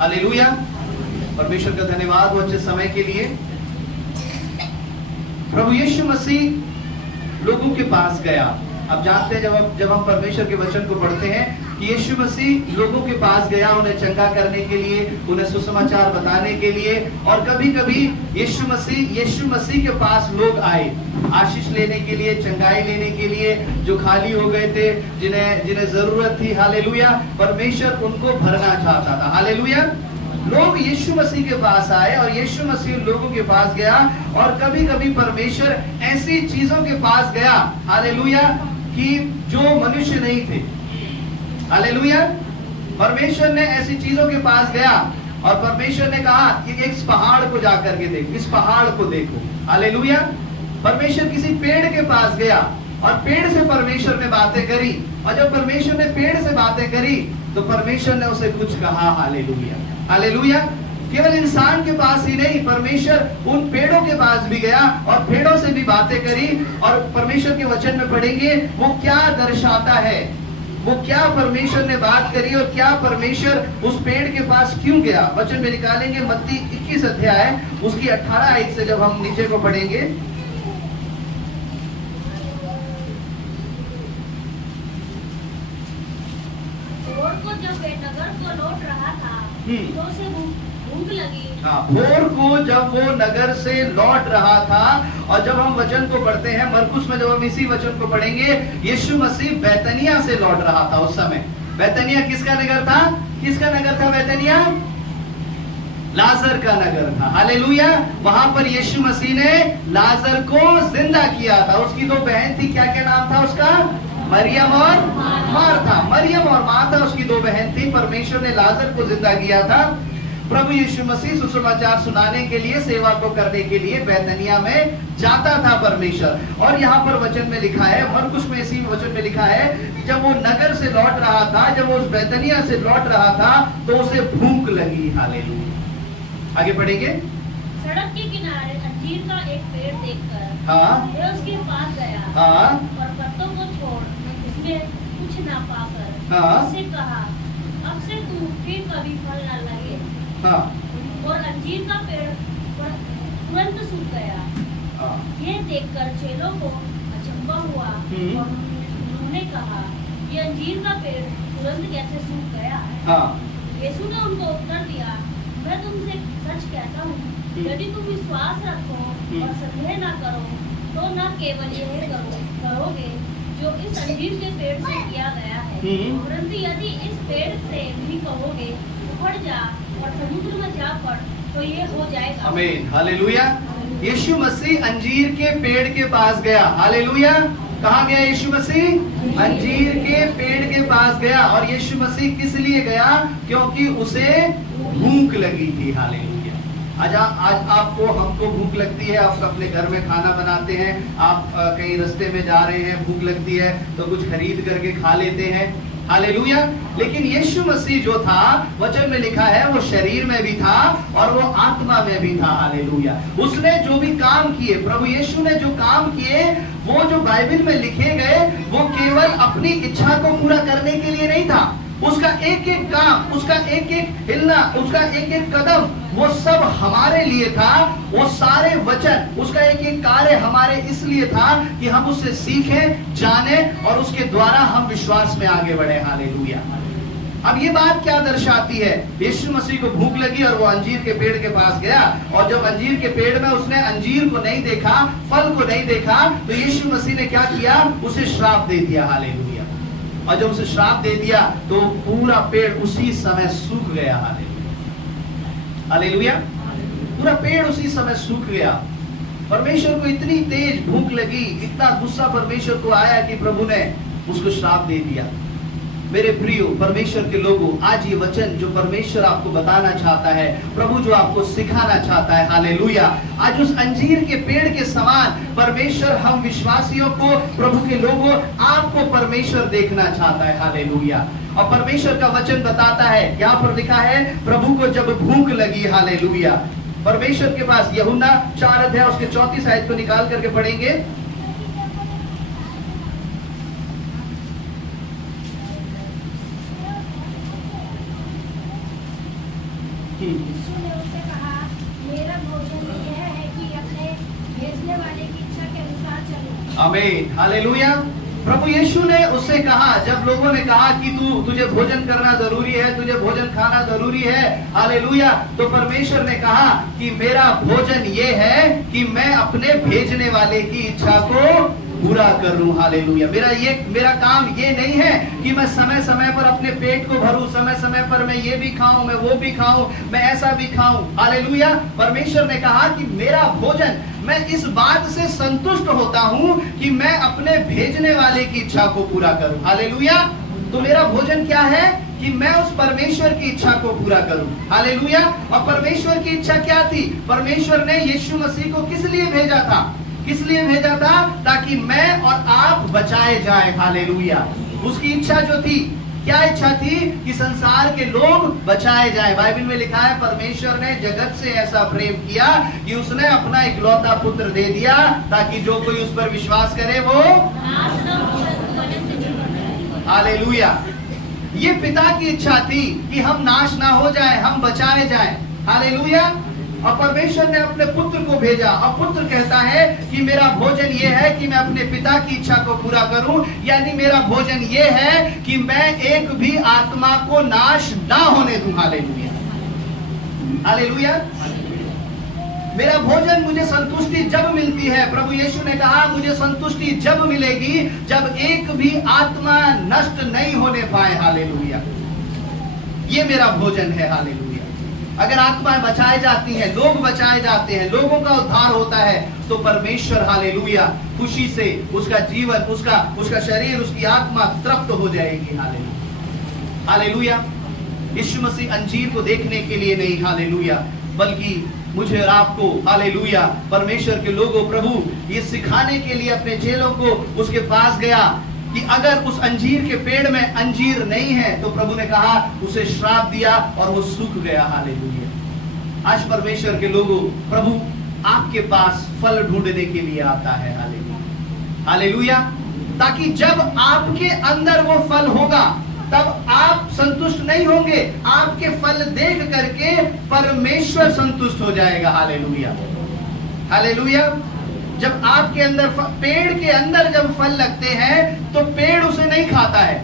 Hallelujah. परमेश्वर का धन्यवाद वो अच्छे समय के लिए। प्रभु यीशु मसीह लोगों के पास गया। अब जानते हैं जब हम परमेश्वर के वचन को पढ़ते हैं कि यीशु मसीह लोगों के पास गया उन्हें चंगा करने के लिए, उन्हें सुसमाचार बताने के लिए। और कभी कभी यीशु मसीह के पास लोग आए आशीष लेने के लिए, चंगाई लेने के लिए, जो खाली हो गए थे, जिन्हें जरूरत थी। हालेलुया। परमेश्वर उनको भरना चाहता था। हालेलुया। लोग यीशु मसीह के पास आए और यीशु मसीह लोगों के पास गया। और कभी कभी परमेश्वर ऐसी चीजों के पास गया, हालेलुया, कि जो मनुष्य नहीं थे। हालेलुया। परमेश्वर ने ऐसी चीजों के पास गया और परमेश्वर ने कहा कि इस पहाड़ को जाकर के देखो, इस पहाड़ को देखो। हालेलुया। परमेश्वर किसी पेड़ के पास गया और पेड़ से परमेश्वर ने बातें करी। और जब परमेश्वर ने पेड़ से बातें करी तो परमेश्वर ने उसे कुछ कहा। हालेलुया। हालेलुया। केवल इंसान के पास ही नहीं, परमेश्वर उन पेड़ों के पास भी गया और पेड़ों से भी बातें करी। और परमेश्वर के वचन में पढ़ेंगे वो क्या दर्शाता है, वो क्या परमेश्वर ने बात करी और क्या परमेश्वर उस पेड़ के पास क्यों गया। वचन में निकालेंगे मत्ती 21 अध्याय उसकी 18 आयत से जब हम नीचे को पढ़ेंगे। तो उसे भूख लगी। भोर को जब वो नगर से लौट रहा था, और जब हम वचन को पढ़ते हैं मरकुस में, जब हम इसी वचन को पढ़ेंगे, यीशु मसीह बैतनिया से लौट रहा था। उस समय बैतनिया किसका नगर था? किसका नगर था बैतनिया? लाजर का नगर था। हालेलुया। वहां पर यीशु मसीह ने लाजर को जिंदा किया था। उसकी दो बहन थी, क्या क्या नाम था उसका? मरियम और मार्था। मरियम और मार्था उसकी दो बहन थी। परमेश्वर ने लाजर को जिंदा किया था। प्रभु यीशु मसीह सुसमाचार सुनाने के लिए, सेवा को करने के लिए बैतनिया में जाता था परमेश्वर। और यहाँ पर वचन में लिखा है, मरकुस में इसी वचन में लिखा है, जब वो नगर से लौट रहा था, जब वो उस बैतनिया से लौट रहा था तो उसे भूख लगी। हालेलुया। आगे पढ़ेंगे। सड़क के किनारे अंजीर का एक पेड़ देखकर हाँ उसके पास गया। हाँ और पत्तों को छोड़ उसमें कुछ ना पाकर हाँ उससे कहा, अब से तू फिर कभी फल न लगे। हाँ और अंजीर का पेड़ तुरंत सूख गया। हाँ ये देखकर चेलों को अचंभा हुआ और उन्होंने कहा, ये अंजीर का पेड़ तुरंत कैसे सूख गया? हाँ यीशु ने उनको उत्तर दिया, मैं तुमसे सच कहता हूँ, यदि तुम विश्वास रखो और संदेह न करो तो न केवल यह करोगे जो इस अंजीर के पेड़ से किया गया है, परंतु यदि इस पेड़ से भी कहोगे उखड़ जा और समुद्र में जा पड़ तो ये हो जाएगा। आमीन। हालेलुया। यीशु मसीह अंजीर के पेड़ के पास गया। हालेलुया। कहाँ गया यीशु मसीह? अंजीर के पेड़ के पास गया। और यीशु मसीह किस लिए गया? क्योंकि उसे भूख लगी थी। हालेलुया। आज आपको, हमको भूख लगती है, आप अपने घर में खाना बनाते हैं, आप कहीं रास्ते में जा रहे हैं, भूख लगती है तो कुछ खरीद करके खा लेते हैं। हालेलुया। लेकिन यीशु मसीह जो था, वचन में लिखा है, वो शरीर में भी था और वो आत्मा में भी था। हालेलुया। उसने जो भी काम किए, प्रभु यीशु ने जो काम किए, वो जो बाइबल में लिखे गए, वो केवल अपनी इच्छा को पूरा करने के लिए नहीं था। उसका एक एक काम, उसका एक एक हिलना, उसका एक एक कदम, वो सब हमारे लिए था। वो सारे वचन, उसका एक एक कार्य हमारे इसलिए था कि हम उससे सीखें, जाने और उसके द्वारा हम विश्वास में आगे बढ़े। हालेलुया। अब ये बात क्या दर्शाती है? यीशु मसीह को भूख लगी और वो अंजीर के पेड़ के पास गया। और जब अंजीर के पेड़ में उसने अंजीर को नहीं देखा, फल को नहीं देखा, तो यीशु मसीह ने क्या किया? उसे श्राप दे दिया। हालेलुया। और जब उसे श्राप दे दिया तो पूरा पेड़ उसी समय सूख गया। हालेलुया। हालेलुया। पूरा पेड़ उसी समय सूख गया। परमेश्वर को इतनी तेज भूख लगी, इतना गुस्सा परमेश्वर को आया कि प्रभु ने उसको श्राप दे दिया। मेरे प्रियो परमेश्वर के लोगों, आज ये वचन जो परमेश्वर आपको बताना चाहता है, प्रभु जो आपको सिखाना चाहता है, हालेलुया, आज उस अंजीर के पेड़ के समान परमेश्वर हम विश्वासियों को, प्रभु के लोगों, आपको परमेश्वर देखना चाहता है। हालेलुया। और परमेश्वर का वचन बताता है, यहाँ पर लिखा है, प्रभु को जब भूख लगी। हालेलुया। परमेश्वर के पास, यूहन्ना 4 अध्याय उसके 34 आयत को निकाल करके पढ़ेंगे। यीशु ने उससे कहा, मेरा भोजन यह है कि अपने भेजने वाले की इच्छा के अनुसार चलूं। आमीन, हालेलुया। प्रभु यीशु ने उससे कहा, जब लोगों ने कहा कि तुझे भोजन करना जरूरी है, तुझे भोजन खाना जरूरी है, हालेलुया, तो परमेश्वर ने कहा कि मेरा भोजन ये है कि मैं अपने भेजने वाले की इच्छा को पूरा करूं। हालेलुया। मेरा काम ये नहीं है कि मैं समय समय पर अपने पेट को भरूं, समय समय पर मैं ये भी खाऊं, मैं वो भी खाऊं, मैं ऐसा भी खाऊं। हालेलुया। परमेश्वर ने कहा कि मेरा भोजन, मैं इस बात से संतुष्ट होता हूं कि मैं अपने भेजने वाले की इच्छा को पूरा करूं। हालेलुया। तो मेरा भोजन क्या है कि मैं उस परमेश्वर की इच्छा को पूरा करूं। हालेलुया। और परमेश्वर की इच्छा क्या थी? परमेश्वर ने यीशु मसीह को किस लिए भेजा था? किस लिए भेजा था? ताकि मैं और आप बचाए जाएं। हालेलुया। उसकी इच्छा जो थी, क्या इच्छा थी? कि संसार के लोग बचाए जाएं। बाइबल में लिखा है, परमेश्वर ने जगत से ऐसा प्रेम किया कि उसने अपना इकलौता पुत्र दे दिया, ताकि जो कोई उस पर विश्वास करे वो नाश न हो परंतु अनंत जीवन पाए। हालेलुया। ये पिता की इच्छा थी कि हम नाश ना हो जाए, हम बचाए जाएं। हालेलुया। और परमेश्वर ने अपने पुत्र को भेजा, और पुत्र कहता है कि मेरा भोजन ये है कि मैं अपने पिता की इच्छा को पूरा करूं, यानी मेरा भोजन ये है कि मैं एक भी आत्मा को नाश ना होने दूं। हालेलुया। हालेलुया। मेरा भोजन, मुझे संतुष्टि जब मिलती है, प्रभु यीशु ने कहा मुझे संतुष्टि जब मिलेगी जब एक भी आत्मा नष्ट नहीं होने पाए। हालेलुया। ये मेरा भोजन है। हालेलुया। अगर आत्माएं बचाई जाती हैं, लोग बचाए जाते हैं, लोगों का उद्धार होता है, तो परमेश्वर हालेलुया खुशी से उसका जीवन, उसका शरीर, उसकी आत्मा तृप्त हो जाएगी। हालेलुया। हालेलुया। यीशु मसीह अंजीर को देखने के लिए नहीं, हालेलुया, बल्कि मुझे और आपको, हालेलुया, परमेश्वर के लोगों, प्रभु ये सिखाने के लिए अपने चेलों को उसके पास गया कि अगर उस अंजीर के पेड़ में अंजीर नहीं है तो प्रभु ने कहा, उसे श्राप दिया और वो सूख गया। हालेलुया। आज परमेश्वर के लोगों, प्रभु आपके पास फल ढूंढने के लिए आता है। हालेलुया। हालेलुया। ताकि जब आपके अंदर वो फल होगा तब आप संतुष्ट नहीं होंगे, आपके फल देख करके परमेश्वर संतुष्ट हो जाएगा। हालेलुया। हालेलुया। जब आपके अंदर पेड़ के अंदर जब फल लगते हैं तो पेड़ उसे नहीं खाता है।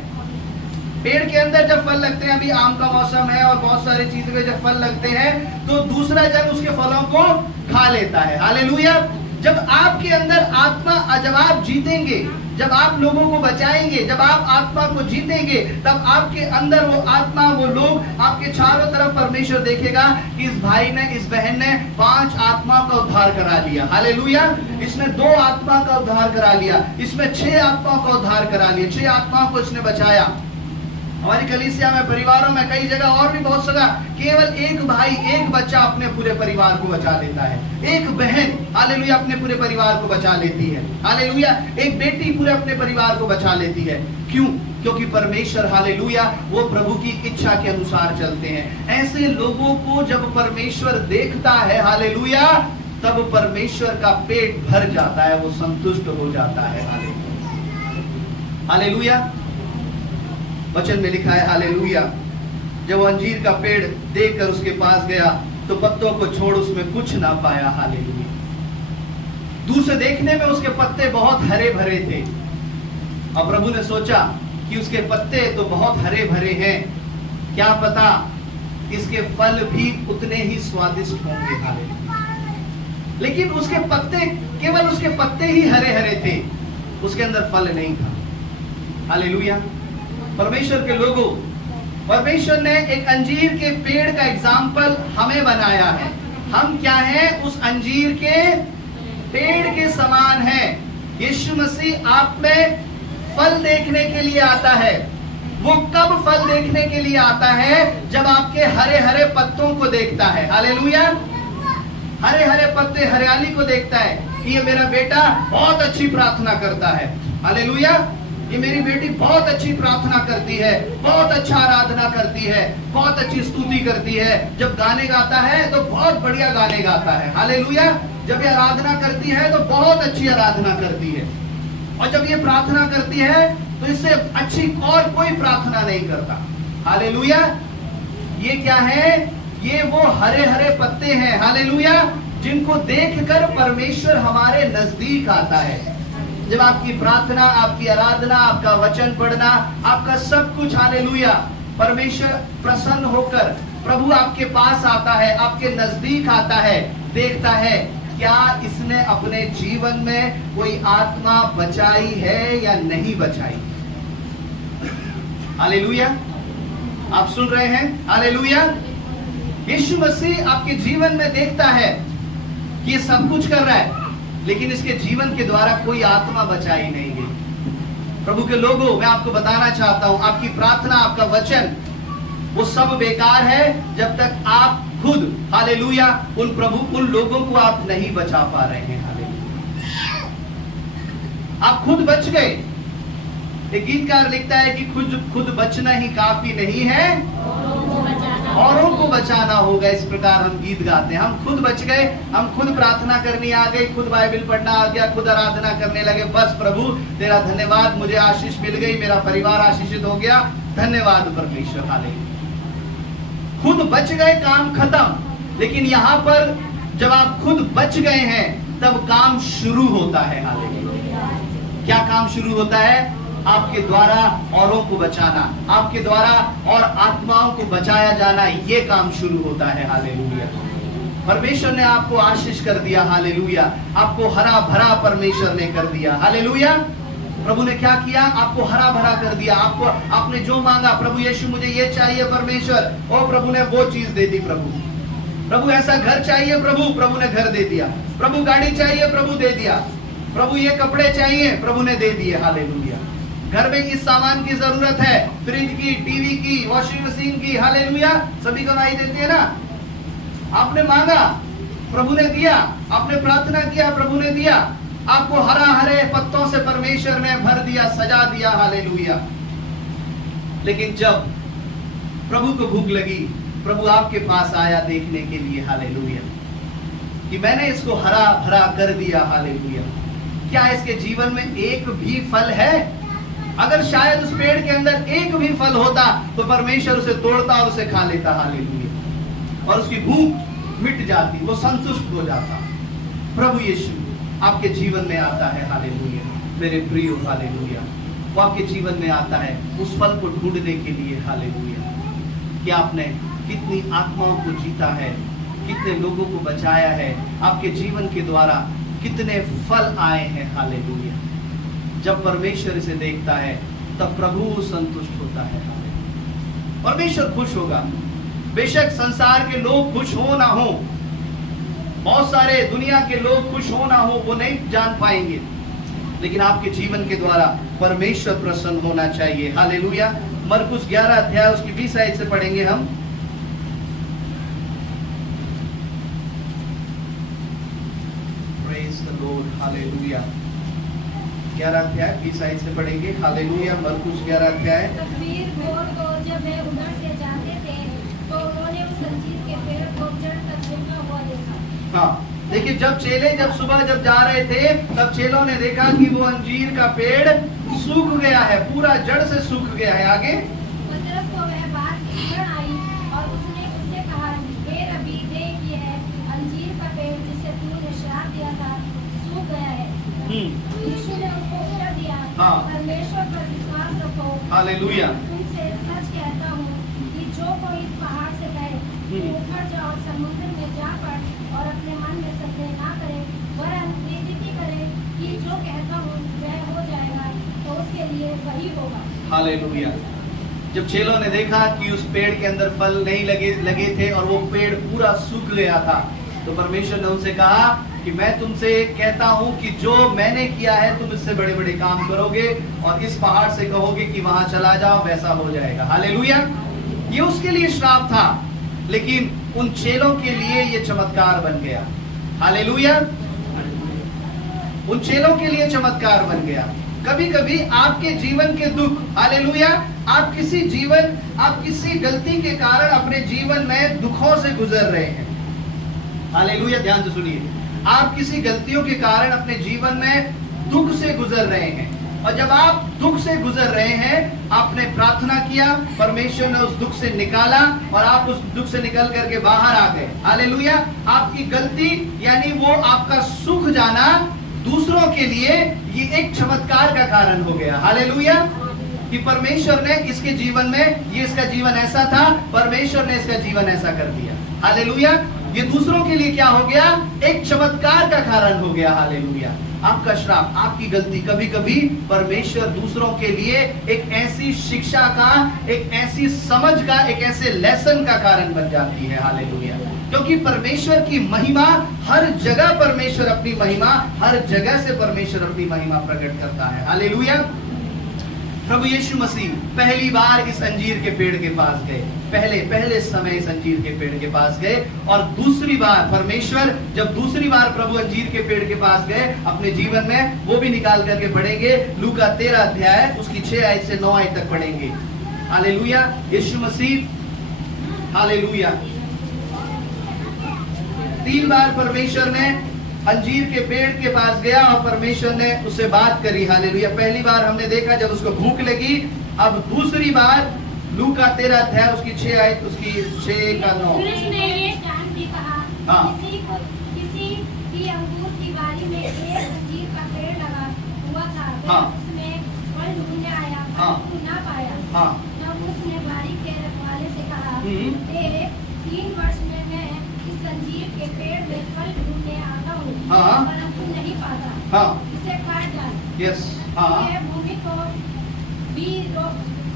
पेड़ के अंदर जब फल लगते हैं, अभी आम का मौसम है और बहुत सारी चीजों के जब फल लगते हैं तो दूसरा जन उसके फलों को खा लेता है। हालेलुया। जब आपके अंदर आत्मा, जब आप जीतेंगे, जब आप लोगों को बचाएंगे, जब आप आत्मा को जीतेंगे, तब आपके अंदर वो आत्मा, वो लोग, आपके चारों तरफ परमेश्वर देखेगा कि इस भाई ने, इस बहन ने 5 आत्मा का उद्धार करा लिया। हालेलुया। इसने 2 आत्मा का उद्धार करा लिया, इसमें 6 आत्मा का उद्धार करा लिया, 6 आत्मा को इसने बचाया। हमारी कलीसिया में, परिवारों में, कई जगह और भी बहुत जगह केवल एक भाई, एक बच्चा अपने पूरे परिवार को बचा लेता है। एक बहन, हालेलुया, अपने पूरे परिवार को बचा लेती है। हालेलुया। एक बेटी पूरे अपने परिवार को बचा लेती है। क्यों? क्योंकि परमेश्वर, हालेलुया, वो प्रभु की इच्छा के अनुसार चलते हैं। ऐसे लोगों को जब परमेश्वर देखता है, हालेलुया, तब परमेश्वर का पेट भर जाता है, वो संतुष्ट हो जाता है। हालेलुया। हालेलुया। वचन में लिखा है, हालेलुया, जब वो अंजीर का पेड़ देखकर उसके पास गया तो पत्तों को छोड़ उसमें कुछ ना पाया। हालेलुया। दूर से देखने में उसके पत्ते बहुत हरे भरे थे और प्रभु ने सोचा कि उसके पत्ते तो बहुत हरे भरे हैं, क्या पता इसके फल भी उतने ही स्वादिष्ट होंगे। हालेलुया। लेकिन उसके पत्ते, केवल उसके पत्ते ही हरे हरे थे, उसके अंदर फल नहीं था। हालेलुया। परमेश्वर के लोगों, परमेश्वर ने एक अंजीर के पेड़ का एग्जाम्पल हमें बनाया है। हम क्या हैं? उस अंजीर के पेड़ के समान है। यीशु मसीह आप में फल देखने के लिए आता है। वो कब फल देखने के लिए आता है? जब आपके हरे हरे पत्तों को देखता है। हालेलुया। हरे हरे पत्ते, हरियाली को देखता है कि ये मेरा बेटा बहुत अच्छी प्रार्थना करता है। हालेलुया। ये मेरी बेटी बहुत अच्छी प्रार्थना करती है, बहुत अच्छा आराधना करती है, बहुत अच्छी स्तुति करती है। जब गाने गाता है तो बहुत बढ़िया गाने गाता है। हालेलुया। जब ये आराधना करती है तो बहुत अच्छी आराधना करती है, और जब ये प्रार्थना करती है तो इससे अच्छी और कोई प्रार्थना नहीं करता। हालेलुया। ये क्या है? ये वो हरे हरे पत्ते हैं, हालेलुया, जिनको देखकर परमेश्वर हमारे नजदीक आता है। जब आपकी प्रार्थना, आपकी आराधना, आपका वचन पढ़ना, आपका सब कुछ, हालेलुया, परमेश्वर प्रसन्न होकर प्रभु आपके पास आता है, आपके नजदीक आता है, देखता है क्या इसने अपने जीवन में कोई आत्मा बचाई है या नहीं बचाई। हालेलुया, आप सुन रहे हैं? हालेलुया। यीशु मसीह आपके जीवन में देखता है कि ये सब कुछ कर रहा है, लेकिन इसके जीवन के द्वारा कोई आत्मा बचाई नहीं गई। प्रभु के लोगों, मैं आपको बताना चाहता हूं, आपकी प्रार्थना, आपका वचन, वो सब बेकार है जब तक आप खुद, हालेलुया, उन लोगों को आप नहीं बचा पा रहे हैं। हालेलुया, आप खुद बच गए। एक गीतकार लिखता है कि खुद बचना ही काफी नहीं है, औरों को बचाना होगा। इस प्रकार हम गीत गाते हैं। हम खुद बच गए, हम खुद प्रार्थना करनी आ गई, खुद बाइबल पढ़ना आ गया, खुद आराधना करने लगे। बस प्रभु तेरा धन्यवाद, मुझे आशीष मिल गई, मेरा परिवार आशीषित हो गया, धन्यवाद परमेश्वर। हालेलुया, खुद बच गए, काम खत्म। लेकिन यहाँ पर जब आप खुद बच गए हैं तब काम शुरू होता है। हालेलुया, क्या काम शुरू होता है? आपके द्वारा औरों को बचाना, आपके द्वारा और आत्माओं को बचाया जाना, ये काम शुरू होता है। हालेलुया, परमेश्वर ने आपको आशीष कर दिया। हालेलुया, आपको हरा भरा परमेश्वर ने कर दिया। हालेलुया, प्रभु ने क्या किया? आपको हरा भरा कर दिया। आपने जो मांगा, प्रभु यीशु मुझे ये चाहिए परमेश्वर, और प्रभु ने वो चीज दे दी। प्रभु ऐसा घर चाहिए, प्रभु ने घर दे दिया। प्रभु गाड़ी चाहिए, प्रभु दे दिया। प्रभु ये कपड़े चाहिए, प्रभु ने दे दिए। हालेलुया, घर में इस सामान की जरूरत है, फ्रिज की, टीवी की, वॉशिंग मशीन की। हालेलुया, सभी कमाई देती है ना। आपने मांगा, प्रभु ने दिया। आपने प्रार्थना किया, प्रभु ने दिया। आपको हरा हरे पत्तों से परमेश्वर ने भर दिया, सजा दिया। हालेलुया, लेकिन जब प्रभु को भूख लगी, प्रभु आपके पास आया देखने के लिए। हालेलुया, कि मैंने इसको हरा भरा कर दिया। हालेलुया, क्या इसके जीवन में एक भी फल है? अगर शायद उस पेड़ के अंदर एक भी फल होता तो परमेश्वर उसे तोड़ता और उसे खा लेता। हालेलुया, और उसकी भूख मिट जाती, वो संतुष्ट हो जाता। प्रभु यीशु आपके जीवन में आता है। हालेलुया, मेरे प्रियो, हालेलुया, वो आपके जीवन में आता है उस फल को ढूंढने के लिए। हालेलुया, कि आपने कितनी आत्माओं को जीता है, कितने लोगों को बचाया है, आपके जीवन के द्वारा कितने फल आए हैं। हालेलुया, जब परमेश्वर इसे देखता है तब प्रभु संतुष्ट होता है। परमेश्वर खुश होगा। बेशक संसार के लोग खुश हो ना हो, बहुत सारे दुनिया के लोग खुश हो ना हो, वो नहीं जान पाएंगे, लेकिन आपके जीवन के द्वारा परमेश्वर प्रसन्न होना चाहिए। हालेलुया, मरकुस 11 अध्याय उसकी 20 आयत से पढ़ेंगे हम। Praise the Lord. हालेलुया, 11 अध्याय 20 आयत से पढ़ेंगे। हालेलुया, मरकुस 11 अध्याय। तकबीर को जब वे उधर से जाते थे तो उन्होंने उस अंजीर के पेड़ को जड़ तक सूखा हुआ देखा। हाँ, देखिए, जब सुबह जा रहे थे तब चेलों ने देखा कि वो अंजीर का पेड़ सूख गया है, पूरा जड़ से सूख गया है। आगे पतरस को वह बात स्मरण आई और उसने उससे कहा, हे रब्बी, देख, ये है अंजीर का पेड़ जिसे तूने श्राप दिया था सूख गया है। यीशु ने उसको उत्तर दिया, परमेश्वर पर विश्वास रखो। हालेलुया, तुमसे सच कहता हूँ कि जो कोई इस पहाड़ से कहे कि ऊपर जाओ और समुद्र में जा पड़ और अपने मन में संदेह ना करे, वरन प्रीति करे कि जो कहता हूँ वह हो जाएगा, तो उसके लिए वही होगा। हालेलुया, जब चेलों ने देखा कि उस पेड़ के अंदर फल नहीं लगे थे और वो पेड़ पूरा सूख गया था, तो परमेश्वर ने उनसे कहा कि मैं तुमसे कहता हूं कि जो मैंने किया है तुम इससे बड़े बड़े काम करोगे और इस पहाड़ से कहोगे कि वहां चला जाओ, वैसा हो जाएगा। हालेलुया, ये उसके लिए श्राप था, लेकिन उन चेलों के लिए ये चमत्कार बन गया। हालेलुया, उन चेलों के लिए चमत्कार बन गया। कभी कभी आपके जीवन के दुख, हालेलुया, आप किसी गलती के कारण अपने जीवन में दुखों से गुजर रहे हैं। हालेलुया, ध्यान से सुनिए, आप किसी गलतियों के कारण अपने जीवन में दुख से गुजर रहे हैं और जब आप दुख से गुजर रहे हैं, आपने प्रार्थना किया, परमेश्वर ने उस दुख से निकाला और आप उस दुख से निकल करके बाहर आ गए। हालेलुया। आपकी गलती यानी वो आपका सुख जाना दूसरों के लिए ये एक चमत्कार का कारण हो गया। हालेलुया। कि परमेश्वर ने इसके जीवन में, ये इसका जीवन ऐसा था, परमेश्वर ने इसका जीवन ऐसा कर दिया। हालेलुया। ये दूसरों के लिए क्या हो गया? एक चमत्कार का कारण हो गया। हालेलुया। आपका श्राप, आपकी गलती कभी कभी परमेश्वर दूसरों के लिए एक ऐसी शिक्षा का, एक ऐसी समझ का, एक ऐसे लेसन का कारण बन जाती है। हालेलुया। क्योंकि परमेश्वर की महिमा हर जगह, परमेश्वर अपनी महिमा हर जगह से परमेश्वर अपनी महिमा प्रकट करता है। हालेलुया। प्रभु यीशु मसीह पहली बार इस अंजीर के पेड़ के पास गए, पहले समय इस अंजीर के पेड़ के पास गए, और दूसरी बार परमेश्वर जब दूसरी बार प्रभु अंजीर के पेड़ के पास गए अपने जीवन में, वो भी निकाल करके पढ़ेंगे। लूका 13 अध्याय उसकी 6 आयत से 9 आयत तक पढ़ेंगे। हालेलुया। यीशु मसीह, हालेलुया, 3 बार परमेश्वर ने अंजीर के पेड़ के पास गया और परमेश्वर ने उससे बात करी। हालेलुया। पहली बार हमने देखा जब उसको भूख लगी, अब दूसरी बार लूका 13 अध्याय उसकी 6 आयत उसकी 6 का 9। फिर उसने ये जान भी कहा, हाँ। किसी की अंगूर की बारी में एक अंजीर का पेड़ लगा हुआ था। हाँ। उसमें फल ढूंढने आया, हाँ। परंतु ना पाया। हाँ। तब उसने बारी के रखवाले से कहा, हम्म। 3 वर्ष में मैं इस अंजीर के पेड़ में फल ढूंढने आता हूँ, हाँ। परंतु नहीं पाता। हाँ। इसे काट डाल। यस। हाँ। यह भूमि को भी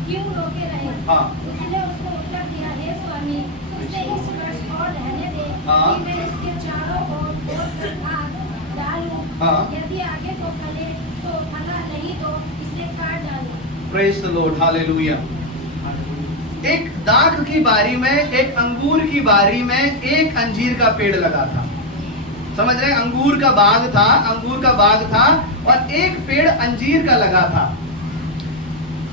क्यों रोके रहे? हाँ। उसने उसको उत्तर दिया, हे स्वामी, मुझसे इस वर्ष और रहने दे, हाँ। कि मैं इसके चारों ओर खाद डालूं। हाँ। यदि आगे तो फले तो फला, नहीं तो इसे काट डालूं। Praise the Lord. हालेलुया। एक दाख की बारी में, एक अंगूर की बारी में एक अंजीर का पेड़ लगा था। समझ रहे? अंगूर का बाग था, अंगूर का बाग था और एक पेड़ अंजीर का लगा था।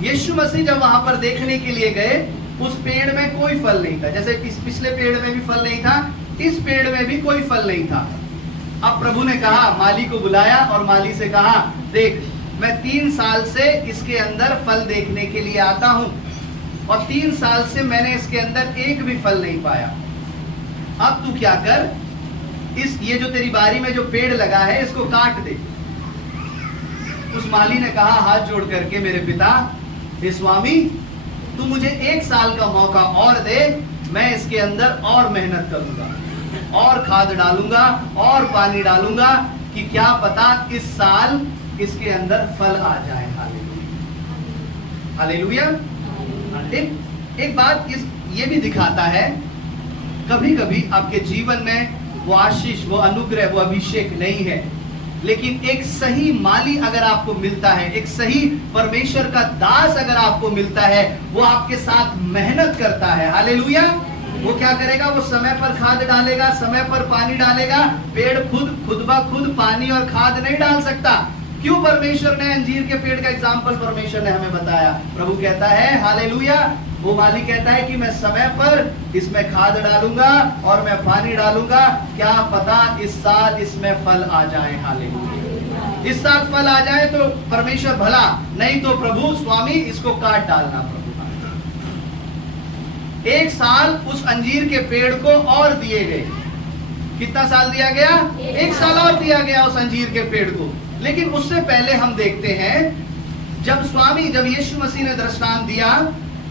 यीशु मसीह जब वहां पर देखने के लिए गए, उस पेड़ में कोई फल नहीं था। जैसे इस पिछले पेड़ में भी फल नहीं था, इस पेड़ में भी कोई फल नहीं था। अब प्रभु ने कहा, माली को बुलाया और माली से कहा, देख, मैं 3 साल से इसके अंदर फल देखने के लिए आता हूं और 3 साल से मैंने इसके अंदर एक भी फल नहीं पाया। अब तू क्या कर, ये जो तेरी बारी में जो पेड़ लगा है इसको काट दे। उस माली ने कहा हाथ जोड़ करके, मेरे पिता, हे स्वामी, तू मुझे 1 साल का मौका और दे, मैं इसके अंदर और मेहनत करूंगा और खाद डालूंगा और पानी डालूंगा कि क्या पता इस साल इसके अंदर फल आ जाए। हालेलुया। एक बात ये भी दिखाता है, कभी कभी आपके जीवन में वो आशीष, वो अनुग्रह, वो अभिषेक नहीं है, लेकिन एक सही माली अगर आपको मिलता है, एक सही परमेश्वर का दास अगर आपको मिलता है, वो आपके साथ मेहनत करता है। हालेलुया। वो क्या करेगा? वो समय पर खाद डालेगा, समय पर पानी डालेगा। पेड़ खुद ब खुद पानी और खाद नहीं डाल सकता। क्यों? परमेश्वर ने अंजीर के पेड़ का एग्जाम्पल परमेश्वर ने हमें बताया। प्रभु कहता है, हालेलुया, वो माली कहता है कि मैं समय पर इसमें खाद डालूंगा और मैं पानी डालूंगा, क्या पता इस साल इसमें फल आ जाए। हालेलुया। इस साल फल आ जाए तो परमेश्वर भला, नहीं तो प्रभु स्वामी इसको काट डालना। प्रभु 1 साल उस अंजीर के पेड़ को और दिए गए। कितना साल दिया गया? 1 साल और दिया गया उस अंजीर के पेड़ को। लेकिन उससे पहले हम देखते हैं, जब यीशु मसीह ने दृष्टांत दिया,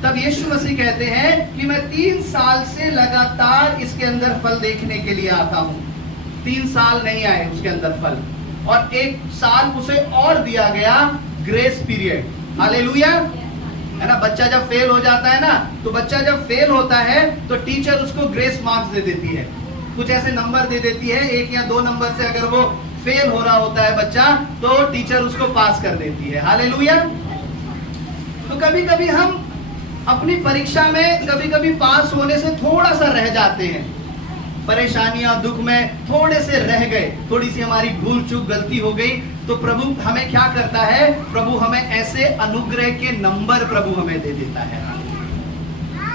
तब यीशु मसीह कहते हैं कि मैं 3 साल से लगातार इसके अंदर फल देखने के लिए आता हूं। 3 साल नहीं आए उसके अंदर फल, और 1 साल उसे और दिया गया ग्रेस पीरियड। हालेलुया। है ना? बच्चा जब फेल हो जाता है ना, तो बच्चा जब फेल होता है तो टीचर उसको ग्रेस मार्क्स दे देती है, कुछ ऐसे नंबर दे देती है, 1 या 2 नंबर से अगर वो फेल हो रहा होता है बच्चा, तो टीचर उसको पास कर देती है। हालेलुया। तो कभी कभी हम अपनी परीक्षा में कभी कभी पास होने से थोड़ा सा रह जाते हैं, परेशानियां, दुख में थोड़े से रह गए, थोड़ी सी हमारी भूल चूक गलती हो गई, तो प्रभु हमें क्या करता है? प्रभु हमें ऐसे अनुग्रह के नंबर प्रभु हमें दे देता है।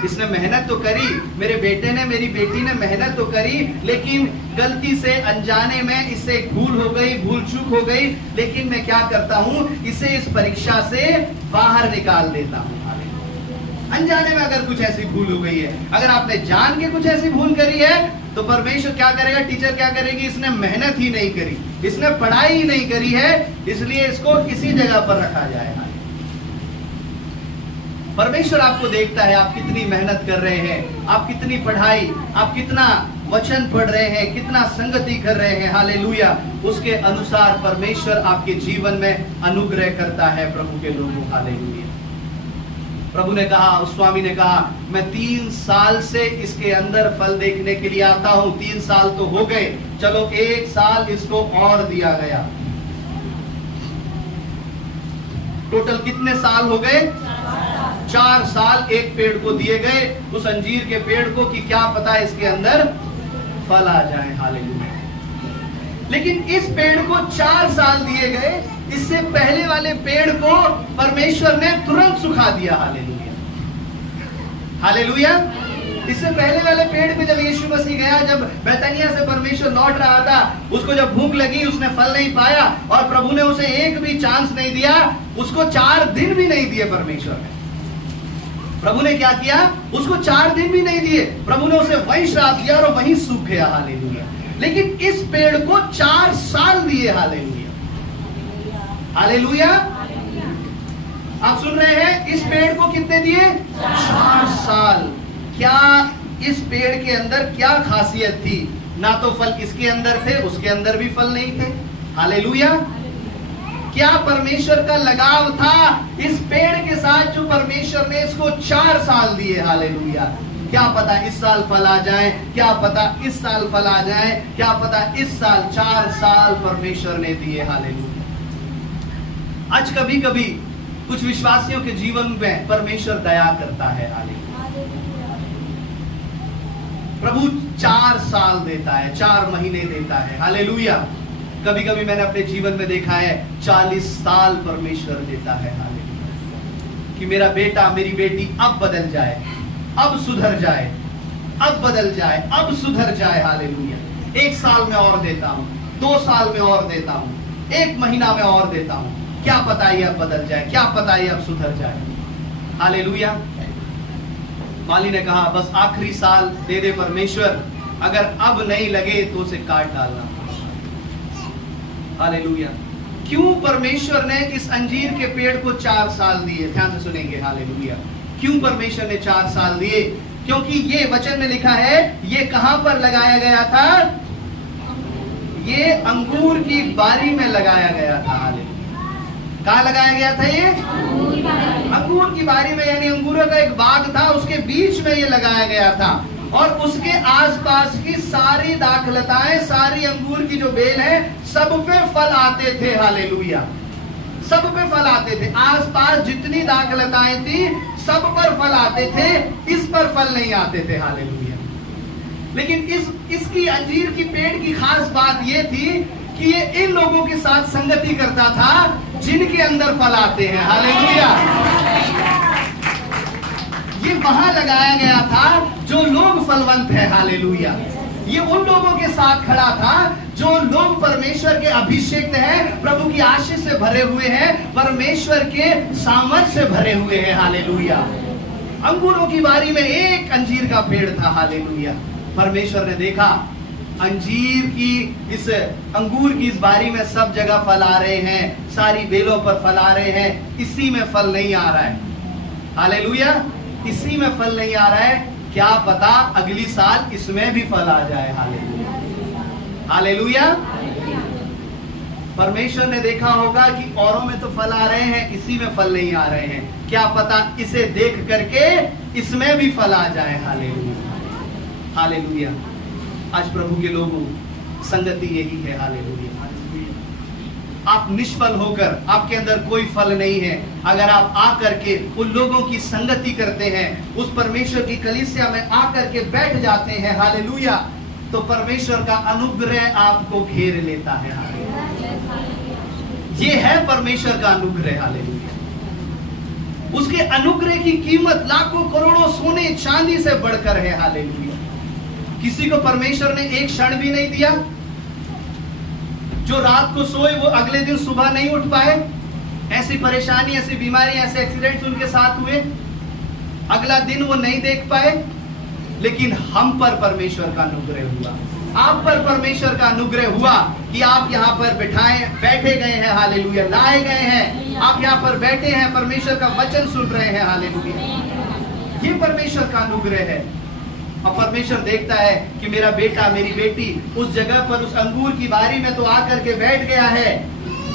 इसने मेहनत तो करी, मेरे बेटे ने, मेरी बेटी ने मेहनत तो करी, लेकिन गलती से अनजाने में इससे एक भूल हो गई, भूल चूक हो गई, लेकिन मैं क्या करता हूं, इसे इस परीक्षा से बाहर निकाल देता हूं। अनजाने में अगर कुछ ऐसी भूल हो गई है, अगर आपने जान के कुछ ऐसी भूल करी है, तो परमेश्वर क्या करेगा, टीचर क्या करेगी, इसने मेहनत ही नहीं करी, इसने पढ़ाई ही नहीं करी है, इसलिए इसको किसी जगह पर रखा जाएगा। परमेश्वर आपको देखता है, आप कितनी मेहनत कर रहे हैं, आप कितनी पढ़ाई, आप कितना वचन पढ़ रहे हैं, कितना संगति कर रहे हैं, हालेलुया। उसके अनुसार परमेश्वर आपके जीवन में अनुग्रह करता है प्रभु के लोगों, हालेलुया। प्रभु ने कहा, उस स्वामी ने कहा, मैं 3 साल से इसके अंदर फल देखने के लिए आता हूं, 3 साल तो हो गए, चलो 1 साल इसको और दिया गया। टोटल कितने साल हो गए? 4 साल एक पेड़ को दिए गए, उस अंजीर के पेड़ को, कि क्या पता इसके अंदर फल आ जाए, हालेलुया। लेकिन इस पेड़ को 4 साल दिए गए, इससे पहले वाले पेड़ को परमेश्वर ने तुरंत सुखा दिया, हालेलुया, हालेलुया। इससे पहले वाले पेड़ पे जब यीशु मसीह गया, जब बैतनिया से परमेश्वर लौट रहा था, उसको जब भूख लगी, उसने फल नहीं पाया, और प्रभु ने उसे एक भी चांस नहीं दिया, उसको 4 दिन भी नहीं दिए परमेश्वर ने। प्रभु ने क्या किया, उसको 4 दिन भी नहीं दिए, प्रभु ने उसे वहीं श्राप दिया और वहीं सूख गया, हालेलुया। लेकिन इस पेड़ को 4 साल दिए, हालेलुया, हालेलुया। आप सुन रहे हैं, इस पेड़ को कितने दिए? 4 साल। क्या इस पेड़ के अंदर क्या खासियत थी? ना तो फल इसके अंदर थे, उसके अंदर भी फल नहीं थे, हालेलुया। क्या परमेश्वर का लगाव था इस पेड़ के साथ, जो परमेश्वर ने इसको 4 साल दिए, हालेलुया। क्या पता इस साल फल आ जाए, क्या पता इस साल फल आ जाए, क्या पता इस साल, 4 साल परमेश्वर ने दिए, हालेलुया। आज कभी कभी कुछ विश्वासियों के जीवन में परमेश्वर दया करता है, हालेलुया। प्रभु 4 साल देता है, 4 महीने देता है, हालेलुया। कभी कभी मैंने अपने जीवन में देखा है 40 साल परमेश्वर देता है, हालेलुया, कि मेरा बेटा, मेरी बेटी अब बदल जाए, अब सुधर जाए, अब बदल जाए, अब सुधर जाए, हालेलुया। 1 साल में और देता हूं, 2 साल में और देता हूं, 1 महीना में और देता हूं, क्या पता ये अब बदल जाए, क्या पता ये अब सुधर जाए, हालेलुया। माली ने कहा, बस आखिरी साल दे दे परमेश्वर, अगर अब नहीं लगे तो उसे काट डालना, हालेलुया। क्यों परमेश्वर ने इस अंजीर के पेड़ को 4 साल दिए? ध्यान से सुनेंगे, हालेलुया। क्यों परमेश्वर ने 4 साल दिए? क्योंकि ये वचन में लिखा है, ये कहां पर लगाया गया था? ये अंगूर की बारी में लगाया गया था, हालेलुया। कहां लगाया गया था ये? अंगूर की बारी में, यानी अंगूरों का एक बाग था, उसके बीच में ये लगाया गया था, और उसके आसपास की सारी दाखलताएं, सारी अंगूर की जो बेल है, सब पे फल आते थे, हालेलुया। सब पे फल आते थे, आसपास जितनी दाखलताएं थी सब पर फल आते थे, इस पर फल नहीं आते थे, हालेलुया। लेकिन इसकी अंजीर की पेड़ की खास बात ये थी कि ये इन लोगों के साथ संगति करता था जिनके अंदर फल आते हैं, हालेलुया। ये वहां लगाया गया था जो लोग फलवंत है, हालेलुया। ये उन लोगों के साथ खड़ा था जो लोग परमेश्वर के अभिषेक हैं, प्रभु की आशीष से भरे हुए हैं, परमेश्वर के सामर्थ से भरे हुए हैं, हालेलुया। अंगूरों की बारी में एक अंजीर का पेड़ था, हालेलुया। परमेश्वर ने देखा अंजीर की इस अंगूर की इस बारी में सब जगह फल आ रहे हैं, सारी बेलों पर फल आ रहे हैं, इसी में फल नहीं आ रहा है, हालेलुया। इसी में फल नहीं आ रहा है, क्या पता अगली साल इसमें भी फल आ जाए, हालेलुया, हालेलुया। परमेश्वर ने देखा होगा कि औरों में तो फल आ रहे हैं, इसी में फल नहीं आ रहे हैं, क्या पता इसे देख करके इसमें भी फल आ जाए, हालेलुया, हालेलुया। आज प्रभु के लोगों, संगति यही है, हालेलुया। आप निष्फल होकर, आपके अंदर कोई फल नहीं है, अगर आप आकर के उन लोगों की संगति करते हैं, उस परमेश्वर की कलीसिया में आकर के बैठ जाते हैं, हालेलुया, तो परमेश्वर का अनुग्रह आपको घेर लेता है, हालेलुया। ये है परमेश्वर का अनुग्रह, हालेलुया। उसके अनुग्रह की कीमत लाखों करोड़ों सोने चांदी से बढ़कर है। हालेलुया। किसी को परमेश्वर ने एक क्षण भी नहीं दिया। जो रात को सोए वो अगले दिन सुबह नहीं उठ पाए। ऐसी परेशानी, ऐसी बीमारी, ऐसे एक्सीडेंट्स उनके साथ हुए, अगला दिन वो नहीं देख पाए। लेकिन हम पर परमेश्वर का अनुग्रह हुआ, आप पर परमेश्वर का अनुग्रह हुआ कि आप यहाँ पर बैठे गए हैं। हालेलुया। लाए गए हैं, आप यहाँ पर बैठे हैं, परमेश्वर का वचन सुन रहे हैं। हालेलुया। ये परमेश्वर का अनुग्रह है। और परमेश्वर देखता है कि मेरा बेटा, मेरी बेटी उस जगह पर, उस अंगूर की बारी में तो आकर के बैठ गया है,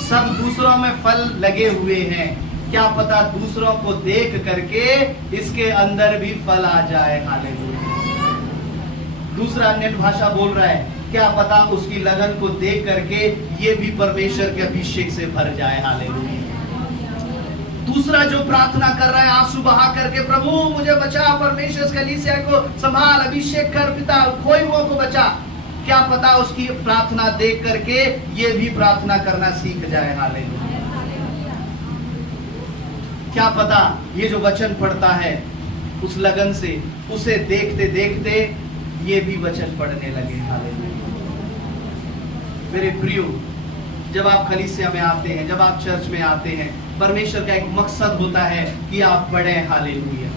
सब दूसरों में फल लगे हुए हैं। क्या पता दूसरों को देख करके इसके अंदर भी फल आ जाए। हालेलुया। दूसरा अन्य भाषा बोल रहा है, क्या पता उसकी लगन को देख करके ये भी परमेश्वर के अभिषेक से भर जाए। हालेलुया। दूसरा जो प्रार्थना कर रहा है आंसू बहा करके, प्रभु मुझे बचा, परमेश्वर इस कलीसिया को संभाल, अभिषेक कर पिता, खोए हुओं को बचा। क्या पता उसकी प्रार्थना देख करके ये भी प्रार्थना करना सीख जाए। हालेलुया। क्या पता ये जो वचन पढ़ता है उस लगन से, उसे देखते देखते ये भी वचन पढ़ने लगे। हालेलुया। मेरे प्रियो, जब आप कलीसिया में आते हैं, जब आप चर्च में आते हैं, परमेश्वर का एक मकसद होता है कि आप बढ़ें। हालेलुया।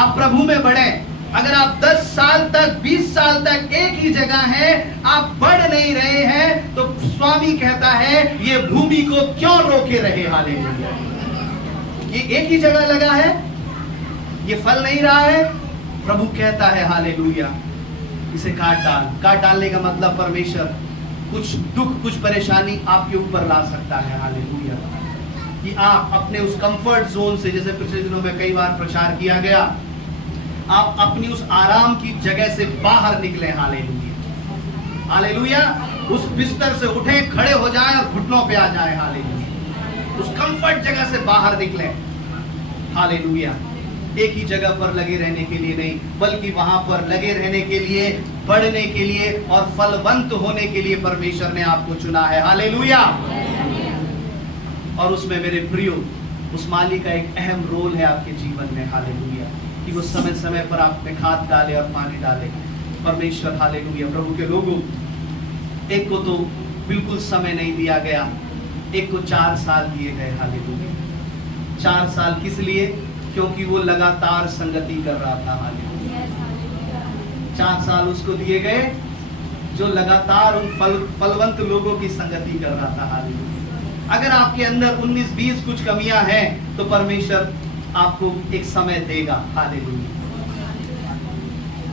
आप प्रभु में बढ़ें। अगर आप 10 साल तक, 20 साल तक एक ही जगह हैं, आप बढ़ नहीं रहे हैं, तो स्वामी कहता है ये भूमि को क्यों रोके रहे। हालेलुया। ये एक ही जगह लगा है, ये फल नहीं रहा है। प्रभु कहता है हालेलुया, इसे काट डालने का मतलब परमेश्वर कुछ दुख, कुछ परेशानी आपके ऊपर ला सकता है। हालेलुया। कि आप अपने उस कंफर्ट जोन से, जैसे पिछले दिनों में कई बार प्रचार किया गया, आप अपनी उस आराम की जगह से बाहर निकले। हालेलुया। हालेलुया। उस बिस्तर से उठे, खड़े हो जाएं और घुटनों पे आ जाएं। हालेलुया। उस कंफर्ट जगह से बाहर निकले। हालेलुया। एक ही जगह पर लगे रहने के लिए नहीं, बल्कि वहां पर लगे रहने के लिए, बढ़ने के लिए और फलवंत होने के लिए परमेश्वर ने आपको चुना है। हालेलुया। और उसमें मेरे प्रियो, उस माली का एक अहम रोल है आपके जीवन में। हालेलुया। कि वो समय समय पर आप में खाद डाले और पानी डाले। परमेश्वर, हालेलुया। प्रभु के लोगों, एक को तो बिल्कुल समय नहीं दिया गया, एक को 4 साल दिए गए। हालेलुया। 4 साल किस लिए? क्योंकि वो लगातार संगति कर रहा था। हालेलुया। 4 साल उसको दिए गए जो लगातार उन फलवंत लोगों की संगति कर रहा था। हालेलुया। अगर आपके अंदर 19-20 कुछ कमियां हैं तो परमेश्वर आपको एक समय देगा। हालेलुया।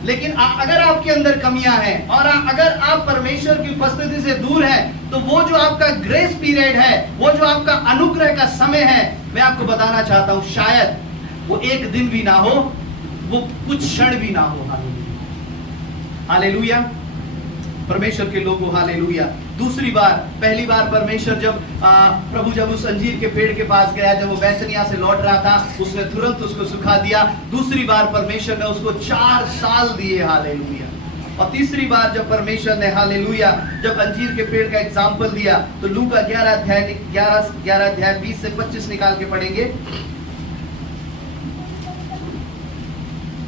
लेकिन अगर आपके अंदर कमियां हैं और अगर आप परमेश्वर की उपस्थिति से दूर हैं, तो वो जो आपका ग्रेस पीरियड है, वो जो आपका अनुग्रह का समय है, मैं आपको बताना चाहता हूं, शायद वो एक दिन भी ना हो, वो कुछ क्षण भी ना हो। हालेलुया। हालेलुया। परमेश्वर के लोगों, हालेलुया। दूसरी बार, पहली बार परमेश्वर जब प्रभु जब उस अंजीर के पेड़ के पास गया, जब वो बैतनिया से लौट रहा था, उसने तुरंत उसको सुखा दिया। दूसरी बार परमेश्वर ने उसको 4 साल दिए। हालेलुया। और तीसरी बार जब परमेश्वर ने, हालेलुया, जब अंजीर के पेड़ का एग्जाम्पल दिया, तो लूका 11 अध्याय 20 से 25 निकाल के पढ़ेंगे।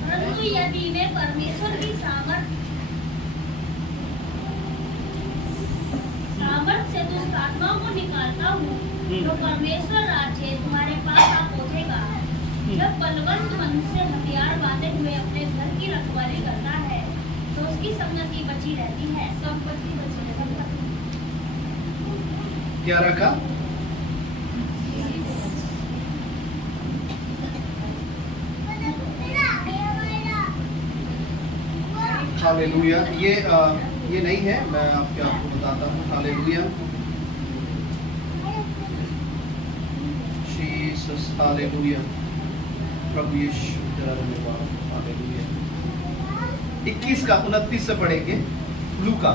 परंतु यदि मैं परमेश्वर की सामर्थ से दुष्ट आत्माओं को निकालता हूँ, तो परमेश्वर राज्य तुम्हारे पास आ पहुँचेगा। जब बलवंत मनुष्य हथियार बांधे हुए अपने घर की रखवाली करता है, तो उसकी संगति बची रहती है, संपत्ति बची रहती है। क्या रखा? हालेलुया। ये नहीं है, मैं आपको बताता हूँ। हालेलुया। Jesus, hallelujah. प्रभु यीशु तेरा धन्यवाद। हालेलुया। 21 का 29 से पढ़ेंगे। लूका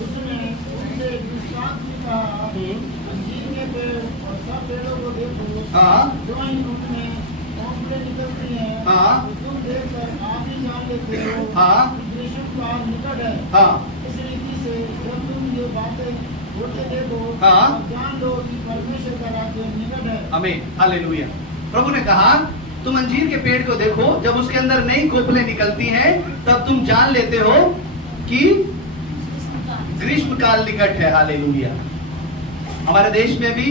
उसने उनसे दृष्टांत में कहा, अंजीर के पेड़ और सब पेड़ों को देखो, हाँ। जो इन उनमें कोंपलें निकलती हैं, हाँ। तुम देखकर आप ही जान लेते हो हाँ। कि ग्रीष्म काल निकट है। हाँ। इस रीति से जब तुम ये बातें होते देखो हाँ। और जान लो कि परमेश्वर का राज्य निकट है। आमीन, हालेलुया। प्रभु ने कहा तुम अंजीर के पेड़ को देखो, जब उसके अंदर नई कोपलें निकलती हैं तब तुम जान लेते हो कि ग्रीष्म काल निकट है। हालेलुया। हमारे देश में भी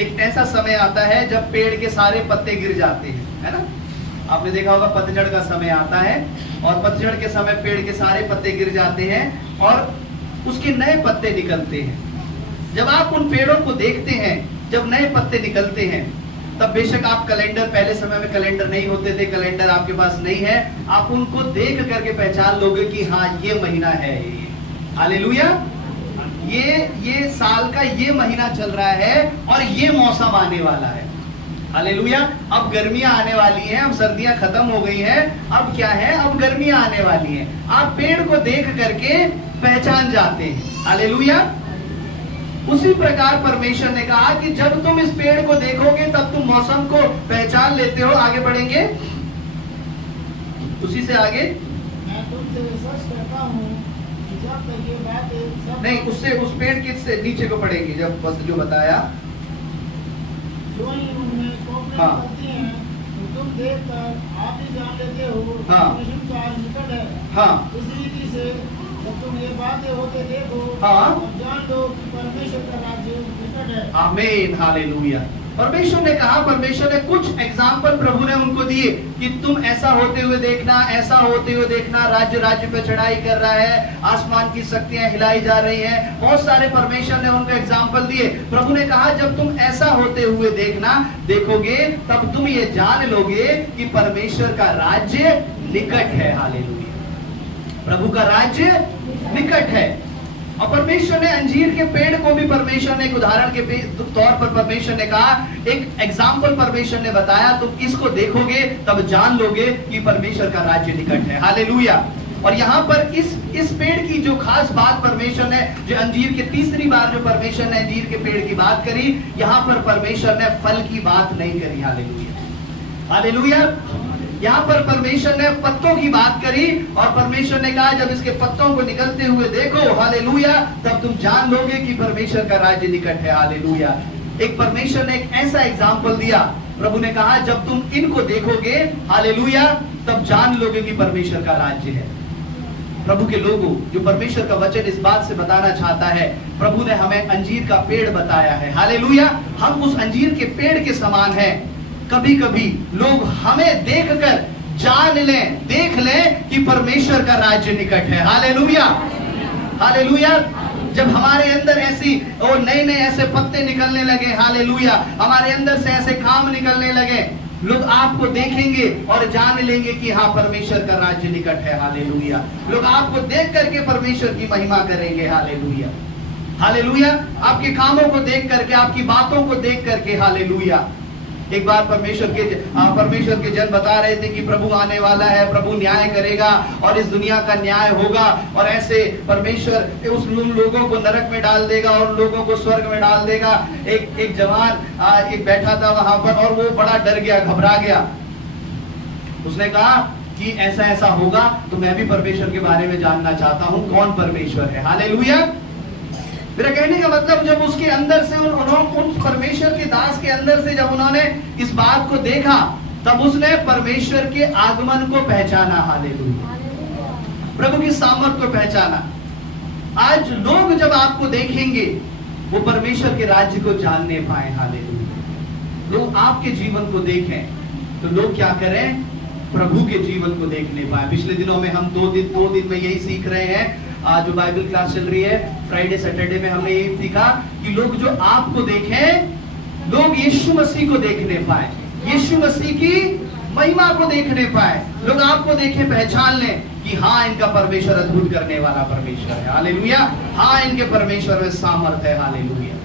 एक ऐसा समय आता है जब पेड़ के सारे पत्ते गिर जाते हैं, है ना। आपने देखा होगा पतझड़ का समय आता है और पतझड़ के समय पेड़ के सारे पत्ते गिर जाते हैं और उसके नए पत्ते निकलते हैं। जब आप उन पेड़ों को देखते हैं, जब नए पत्ते निकलते हैं, तब बेशक आप कैलेंडर, पहले समय में कैलेंडर नहीं होते थे, कैलेंडर आपके पास नहीं है, आप उनको देख करके पहचान लोगे कि हाँ ये महीना है। हालेलुया। ये साल का ये महीना चल रहा है और ये मौसम आने वाला है। हालेलुया। अब गर्मियां आने वाली हैं, अब सर्दियां खत्म हो गई हैं, अब क्या है, अब गर्मियां आने वाली हैं। आप पेड़ को देख करके पहचान जाते हैं। हालेलुया। उसी प्रकार परमेश्वर ने कहा कि जब तुम इस पेड़ को देखोगे तब तुम मौसम को पहचान लेते हो। आगे बढ़ेंगे, उसी से आगे। मैं तुमसे सच कहता हूँ कि जब तक ये बातें सब नहीं, उससे उस पेड़ के से नीचे को पढ़ेंगे, जब बस जो बताया। जो ही उनमें कोपलें हाँ। निकलती हैं तो तुम देख कर आप ही जान लेते हो कि हाँ। ग्रीष्म काल निकट है। हाँ। इस रीति से जब तुम ये बातें होते देखो हाँ। तब जान लो कि परमेश्वर का राज्य निकट है। आमीन, हालेलुया। परमेश्वर ने कहा, परमेश्वर ने कुछ एग्जाम्पल प्रभु ने उनको दिए कि तुम ऐसा होते हुए देखना, ऐसा होते हुए देखना, राज्य राज्य पे चढ़ाई कर रहा है, आसमान की शक्तियां हिलाई जा रही हैं। बहुत सारे परमेश्वर ने उनको एग्जाम्पल दिए। प्रभु ने कहा जब तुम ऐसा होते हुए देखोगे तब तुम ये जान लोगे कि परमेश्वर का राज्य निकट है। हालेलुया। प्रभु का राज्य निकट है। और परमेश्वर ने अंजीर के पेड़ को भी, परमेश्वर ने एक उदाहरण के तौर पर परमेश्वर ने कहा, एक एग्जाम्पल परमेश्वर ने बताया, तुम इसको देखोगे तब जान लोगे कि परमेश्वर का राज्य निकट है। हालेलुया। और यहाँ पर इस पेड़ की जो खास बात परमेश्वर ने, जो अंजीर के तीसरी बार जो परमेश्वर ने अंजीर के पेड़ की बात करी, यहाँ पर परमेश्वर ने फल की बात नहीं करी। हालेलुया। हालेलुया। यहाँ पर परमेश्वर ने पत्तों की बात करी और परमेश्वर ने कहा जब इसके पत्तों को निकलते हुए देखो, हालेलुया, तब तुम जान लोगे कि परमेश्वर का राज्य निकट है। हालेलुया। एक परमेश्वर ने एक ऐसा एग्जाम्पल दिया। प्रभु ने कहा जब तुम इनको देखोगे, हालेलुया, तब जान लोगे कि परमेश्वर का राज्य है। प्रभु के लोगों, जो परमेश्वर का वचन इस बात से बताना चाहता है, प्रभु ने हमें अंजीर का पेड़ बताया है। हालेलुया। हम उस अंजीर के पेड़ के समान हैं। कभी कभी लोग हमें देखकर जान लें, देख लें कि परमेश्वर का राज्य निकट है। हालेलुया। हालेलुया। जब हमारे अंदर ऐसी और नए नए ऐसे पत्ते निकलने लगे, हालेलुया, हमारे अंदर से ऐसे काम निकलने लगे, लोग आपको देखेंगे और जान लेंगे कि हाँ परमेश्वर का राज्य निकट है। हालेलुया। लोग आपको देख करके परमेश्वर की महिमा करेंगे। हालेलुया। हालेलुया। आपके कामों को देख करके, आपकी बातों को देख करके। हालेलुया। एक बार परमेश्वर के जन बता रहे थे कि प्रभु आने वाला है, प्रभु न्याय करेगा और इस दुनिया का न्याय होगा और ऐसे परमेश्वर उस लोगों को नरक में डाल देगा और लोगों को स्वर्ग में डाल देगा। एक जवान एक बैठा था वहां पर और वो बड़ा डर गया, घबरा गया। उसने कहा कि ऐसा ऐसा होगा तो मैं भी परमेश्वर के बारे में जानना चाहता हूं, कौन परमेश्वर है। हालेलुया। मेरा कहने का मतलब, जब उसके अंदर से उन परमेश्वर के दास के अंदर से जब उन्होंने इस बात को देखा, तब उसने परमेश्वर के आगमन को पहचाना। हालेलुया। प्रभु की सामर्थ को पहचाना। आज लोग जब आपको देखेंगे वो परमेश्वर के राज्य को जानने पाए। हालेलुया। लोग आपके जीवन को देखें तो लोग क्या करें, प्रभु के जीवन को देखने पाए। पिछले दिनों में हम दो दिन में यही सीख रहे हैं। जो बाइबल क्लास चल रही है, फ्राइडे सैटरडे में हमने यही सीखा कि लोग जो आपको देखें, लोग यीशु मसीह को देखने पाए, यीशु मसीह की महिमा को देखने पाए। लोग आपको देखें, पहचान लें कि हाँ इनका परमेश्वर अद्भुत करने वाला परमेश्वर है। हालेलुया। हाँ इनके परमेश्वर में सामर्थ है। हालेलुया।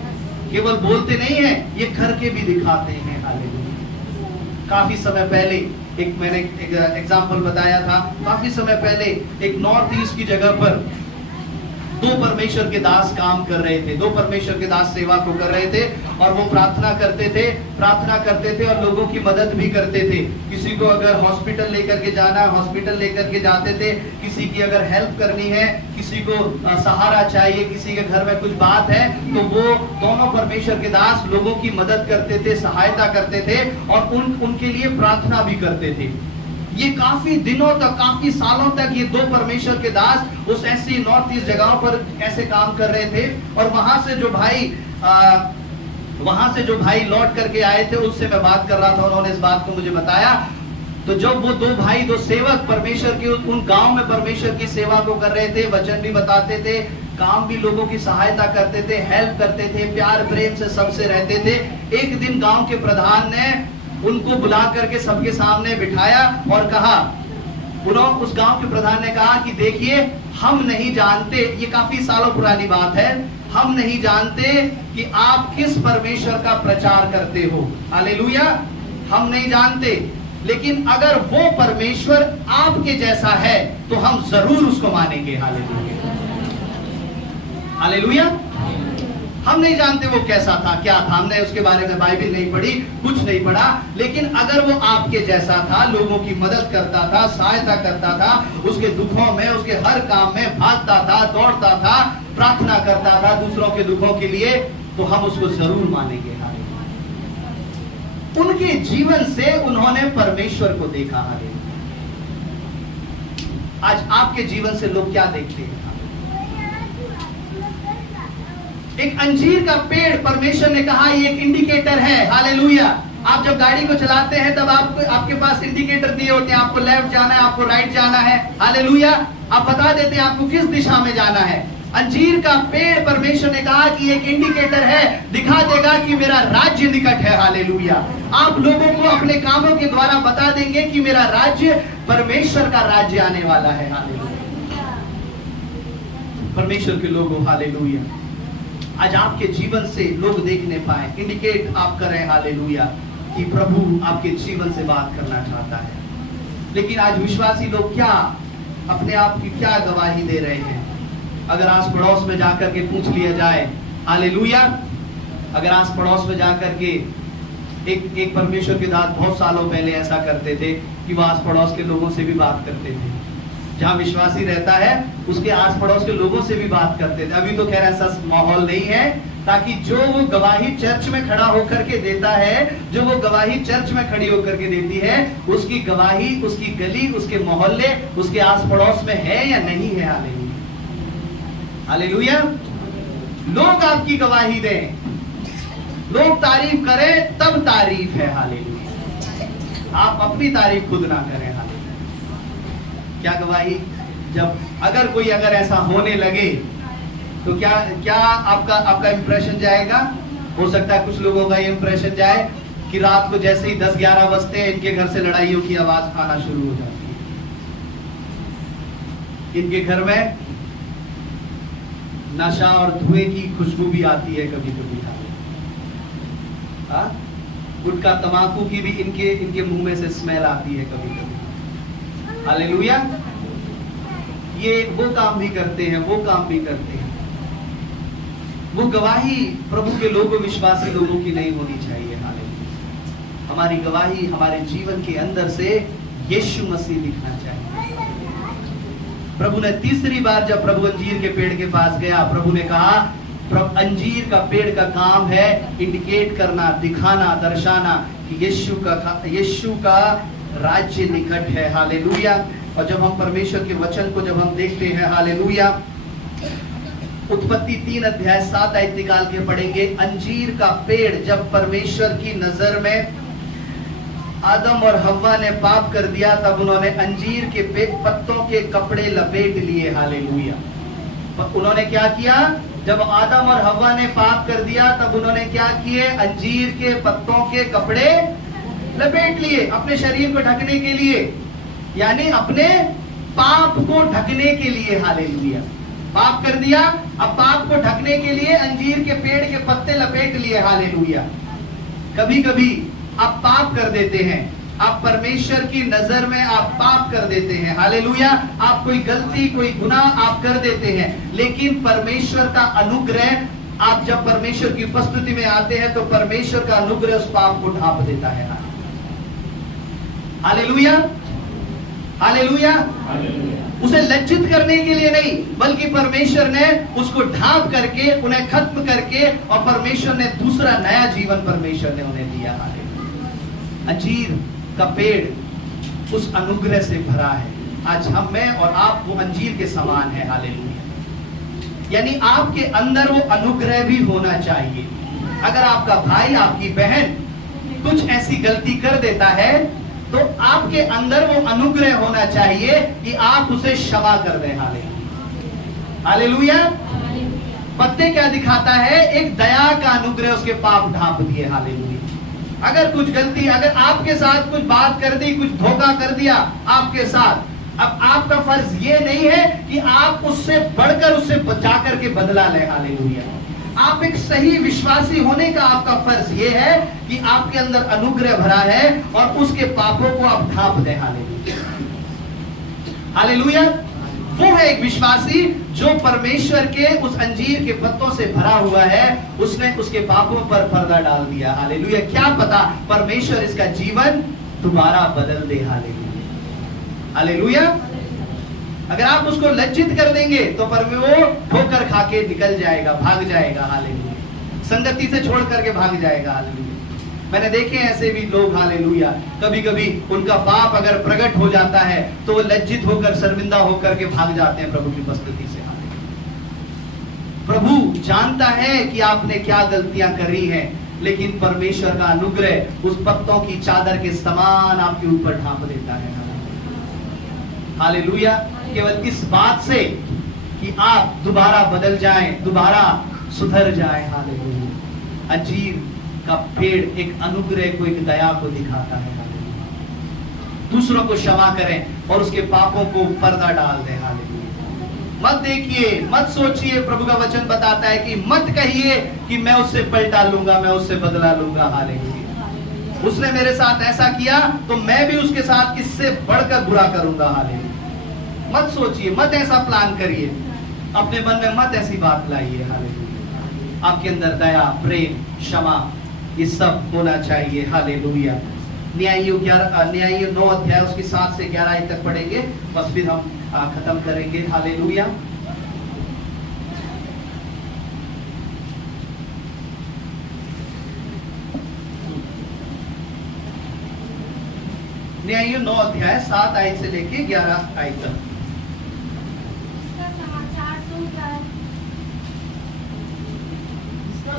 केवल बोलते नहीं है, ये करके भी दिखाते हैं। हालेलुया। काफी समय पहले मैंने एक एग्जाम्पल बताया था। काफी समय पहले एक नॉर्थ ईस्ट की जगह पर दो परमेश्वर के दास काम कर रहे थे, दो परमेश्वर के दास सेवा को कर रहे थे और वो प्रार्थना करते थे और लोगों की मदद भी करते थे। किसी को अगर हॉस्पिटल लेकर के जाना है, हॉस्पिटल लेकर के जाते थे। किसी की अगर हेल्प करनी है, किसी को सहारा चाहिए, किसी के घर में कुछ बात है, तो वो दोनों परमेश्वर के दास लोगों की मदद करते थे, सहायता करते थे और उनके लिए प्रार्थना भी करते थे। ये काफी दिनों तक, काफी सालों तक ये दो परमेश्वर के दास उस ऐसी नॉर्थ ईस्ट जगहों पर ऐसे काम कर रहे थे। और वहां से जो भाई लौट करके आए थे, उससे मैं बात कर रहा था, उन्होंने इस बात को मुझे बताया। तो जब वो दो भाई, दो सेवक परमेश्वर के उन गांव में परमेश्वर की सेवा को कर रहे थे, वचन भी बताते थे, काम भी, लोगों की सहायता करते थे, हेल्प करते थे, प्यार प्रेम से सबसे रहते थे। एक दिन गांव के प्रधान ने उनको बुला करके सबके सामने बिठाया और कहा, उस गांव के प्रधान ने कहा कि देखिए, हम नहीं जानते, ये काफी सालों पुरानी बात है, हम नहीं जानते कि आप किस परमेश्वर का प्रचार करते हो। हालेलुया, हम नहीं जानते, लेकिन अगर वो परमेश्वर आपके जैसा है तो हम जरूर उसको मानेंगे। Hallelujah, hallelujah. हम नहीं जानते वो कैसा था, क्या था, हमने उसके बारे में बाइबल नहीं पढ़ी, कुछ नहीं पढ़ा, लेकिन अगर वो आपके जैसा था, लोगों की मदद करता था, सहायता करता था, उसके दुखों में, उसके हर काम में भागता था, दौड़ता था, प्रार्थना करता था दूसरों के दुखों के लिए, तो हम उसको जरूर मानेंगे। उनके जीवन से उन्होंने परमेश्वर को देखा। आज आपके जीवन से लोग क्या देखते हैं? एक अंजीर का पेड़, परमेश्वर ने कहा ये एक इंडिकेटर है। हालेलुया। आप जब गाड़ी को चलाते हैं तब आपके पास इंडिकेटर दिए होते हैं, आपको लेफ्ट जाना है, आपको राइट जाना है। हालेलुया। आप बता देते हैं आपको किस दिशा में जाना है। अंजीर का पेड़, परमेश्वर ने कहा कि एक इंडिकेटर है, दिखा देगा कि मेरा राज्य निकट है। हालेलुया। आप लोगों को अपने कामों के द्वारा बता देंगे कि मेरा राज्य, परमेश्वर का राज्य आने वाला है। हालेलुया। परमेश्वर के लोगों, हालेलुया, आज आपके जीवन से लोग देखने पाए, इंडिकेट आप करें, हालेलुया, कि प्रभु आपके जीवन से बात करना चाहता है। लेकिन आज विश्वासी लोग क्या अपने आप की क्या गवाही दे रहे हैं? अगर आस पड़ोस में जाकर के पूछ लिया जाए, हालेलुया, अगर आस पड़ोस में जाकर के एक परमेश्वर के दास बहुत सालों पहले ऐसा करते थे कि वो आस पड़ोस के लोगों से भी बात करते थे। जहाँ विश्वासी रहता है उसके आस पड़ोस के लोगों से भी बात करते थे। अभी तो खैर ऐसा माहौल नहीं है, ताकि जो वो गवाही चर्च में खड़ा होकर के देता है, जो वो गवाही चर्च में खड़ी होकर के देती है, उसकी गवाही उसकी गली, उसके मोहल्ले, उसके आस पड़ोस में है या नहीं है। Hallelujah, hallelujah. लोग आपकी गवाही दें, लोग तारीफ करें, तब तारीफ है। हालेलुया। आप अपनी तारीफ खुद ना करें। क्या गवाही? जब अगर ऐसा होने लगे तो क्या आपका इंप्रेशन जाएगा? हो सकता है कुछ लोगों का ये इंप्रेशन जाए कि रात को जैसे ही 10-11 बजते हैं इनके घर से लड़ाइयों की आवाज आना शुरू हो जाती है। इनके घर में नशा और धुएं की खुशबू भी आती है कभी कभी। गुटखा तंबाकू की भी इनके मुंह में से स्मेल आती है कभी कभी। हालेलुया। ये वो काम भी करते हैं, वो काम भी करते हैं। वो गवाही प्रभु के लोगों, विश्वासी लोगों की नहीं होनी चाहिए। हालेलुया। हमारी गवाही हमारे जीवन के अंदर से यीशु मसीह दिखना चाहिए। प्रभु ने तीसरी बार जब प्रभु अंजीर के पेड़ के पास गया, प्रभु ने कहा, अंजीर का पेड़ का काम है इंडिकेट करना, दिखाना, दर्शाना कि यीशु का राज्य निकट है। हालेलुया। और जब हम परमेश्वर के वचन को जब हम देखते हैं, हालेलुया, उत्पत्ति 3 अध्याय 7 आयत निकाल के पढ़ेंगे। अंजीर का पेड़ जब परमेश्वर की नजर में आदम और हव्वा ने पाप कर दिया, तब उन्होंने अंजीर के पत्तों के कपड़े लपेट लिए। हालेलुया। उन्होंने क्या किया? जब आदम और हव्वा ने पाप कर दिया तब उन्होंने क्या किए? अंजीर के पत्तों के कपड़े लपेट लिए अपने शरीर को ढकने के लिए, यानी अपने पाप को ढकने के लिए। हालेलुया। पाप कर दिया, अब पाप को ढकने के लिए अंजीर के पेड़ के पत्ते लपेट लिए। हालेलुया। कभी कभी आप पाप कर देते हैं, आप परमेश्वर की नजर में आप पाप कर देते हैं। हालेलुया। आप कोई गलती, कोई गुनाह आप कर देते हैं, लेकिन परमेश्वर का अनुग्रह, आप जब परमेश्वर की उपस्थिति में आते हैं तो परमेश्वर का अनुग्रह उस पाप को ढांप देता है। Hallelujah, hallelujah. उसे लज्जित करने के लिए नहीं, बल्कि परमेश्वर ने उसको ढांप करके, उन्हें खत्म करके, और परमेश्वर ने दूसरा नया जीवन परमेश्वर ने उन्हें दिया। हालेलुया। अंजीर का पेड़ उस अनुग्रह से भरा है। आज हम में और आप वो अंजीर के समान है। हालेलुया। यानी आपके अंदर वो अनुग्रह भी होना चाहिए। अगर आपका भाई, आपकी बहन कुछ ऐसी गलती कर देता है तो आपके अंदर वो अनुग्रह होना चाहिए कि आप उसे क्षमा कर दें। Hallelujah, hallelujah. पत्ते क्या दिखाता है? एक दया का अनुग्रह उसके पाप ढांप दिए। हालेलुया। अगर कुछ गलती, अगर आपके साथ कुछ बात कर दी, कुछ धोखा कर दिया आपके साथ, अब आपका फर्ज ये नहीं है कि आप उससे बढ़कर, उससे बचा करके बदला ले। हालेलुया। आप एक सही विश्वासी होने का आपका फर्ज ये है कि आपके अंदर अनुग्रह भरा है और उसके पापों को आप ढांप दें। Hallelujah, hallelujah. वो है एक विश्वासी जो परमेश्वर के उस अंजीर के पत्तों से भरा हुआ है। उसने उसके पापों पर पर्दा डाल दिया। हालेलुया। क्या पता परमेश्वर इसका जीवन दोबारा बदल दे। Hallelujah, hallelujah. अगर आप उसको लज्जित कर देंगे तो पर वो ठोकर खा के निकल जाएगा, भाग जाएगा। हालेलुया। संगति से छोड़ करके भाग जाएगा। हालेलुया। मैंने देखे ऐसे भी लोग। हालेलुया। कभी कभी उनका पाप अगर प्रकट हो जाता है तो वो लज्जित होकर, शर्मिंदा होकर के भाग जाते हैं प्रभु की उपस्थिति से। प्रभु जानता है कि आपने क्या गलतियां करी हैं, लेकिन परमेश्वर का अनुग्रह उस पत्तों की चादर के समान आपके ऊपर ढांप देता है। हालेलुया। केवल इस बात से कि आप दोबारा बदल जाएं, दोबारा सुधर जाएं। हालेलुया। अंजीर का पेड़ एक अनुग्रह को, एक दया को दिखाता है। दूसरों को क्षमा करें और उसके पापों को पर्दा डाल दें। हालेलुया। मत देखिए, मत सोचिए। प्रभु का वचन बताता है कि मत कहिए कि मैं उससे पलटा लूंगा, मैं उससे बदला लूंगा। हालेलुया। उसने मेरे साथ ऐसा किया तो मैं भी उसके साथ इससे बढ़कर बुरा करूंगा। हालेलुया। मत सोचिए, मत ऐसा प्लान करिए, अपने मन में मत ऐसी बात लाइए। हालेलुया। आपके अंदर दया, प्रेम, क्षमा, ये सब होना चाहिए। हालेलुया। न्यायियों 9 अध्याय उसकी 7 से 11 तक पढ़ेंगे, बस फिर हम खत्म करेंगे। हालेलुया। न्यायियों 9 अध्याय 7 आयत से लेके 11 आयत तक।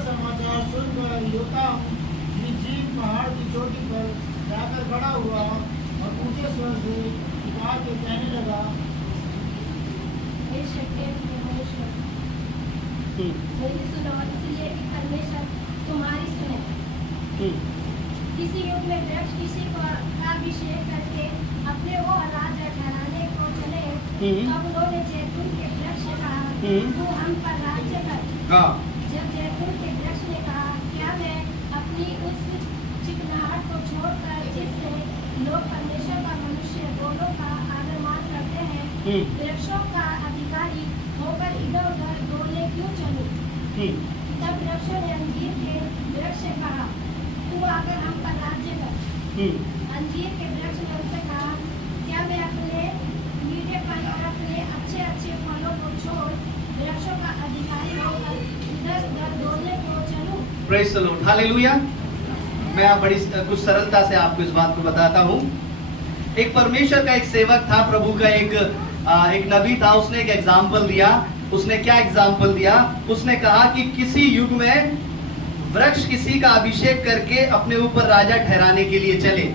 समाचार सुनकर योताम निजीम पहाड़ की चोटी पर जाकर खड़ा हुआ और ऊंचे स्वर से पुकार के कहने लगा, मेरी सुनो, इसलिए कि परमेश्वर तुम्हारी सुने। किसी युग में वृक्ष किसी का अभिषेक करके अपने वो राज्य ठहराने को चले, तब उन्होंने जैतून के वृक्ष से कहा, तू हम पर राज्य कर। जब जैतून के वृक्ष ने कहा, क्या मैं अपनी उस चिकनाहट को छोड़कर, जिससे लोग परमेश्वर का, मनुष्य दोनों का आदर मान करते हैं, वृक्षों का अधिकारी होकर इधर उधर डोलने क्यों चलूं? तब वृक्षों ने अंजीर के वृक्ष से कहा, तू आकर हम पर राज्य कर। अंजीर के वृक्ष ने उनसे कहा, क्या मैं अपने मीठेपन और अपने अच्छे अच्छे फलों को छोड़ वृक्षों का अधिकारी होकर इधर उधर डोलने को चलूं? Praise the Lord. हालेलुया। मैं बड़ी कुछ सरलता से आपको इस बात को बताता हूँ। एक परमेश्वर का एक सेवक था, प्रभु का एक नबी था। उसने एक एग्जाम्पल दिया। उसने क्या एग्जाम्पल दिया? उसने कहा कि किसी युग में वृक्ष किसी का अभिषेक करके अपने ऊपर राजा ठहराने के लिए चले।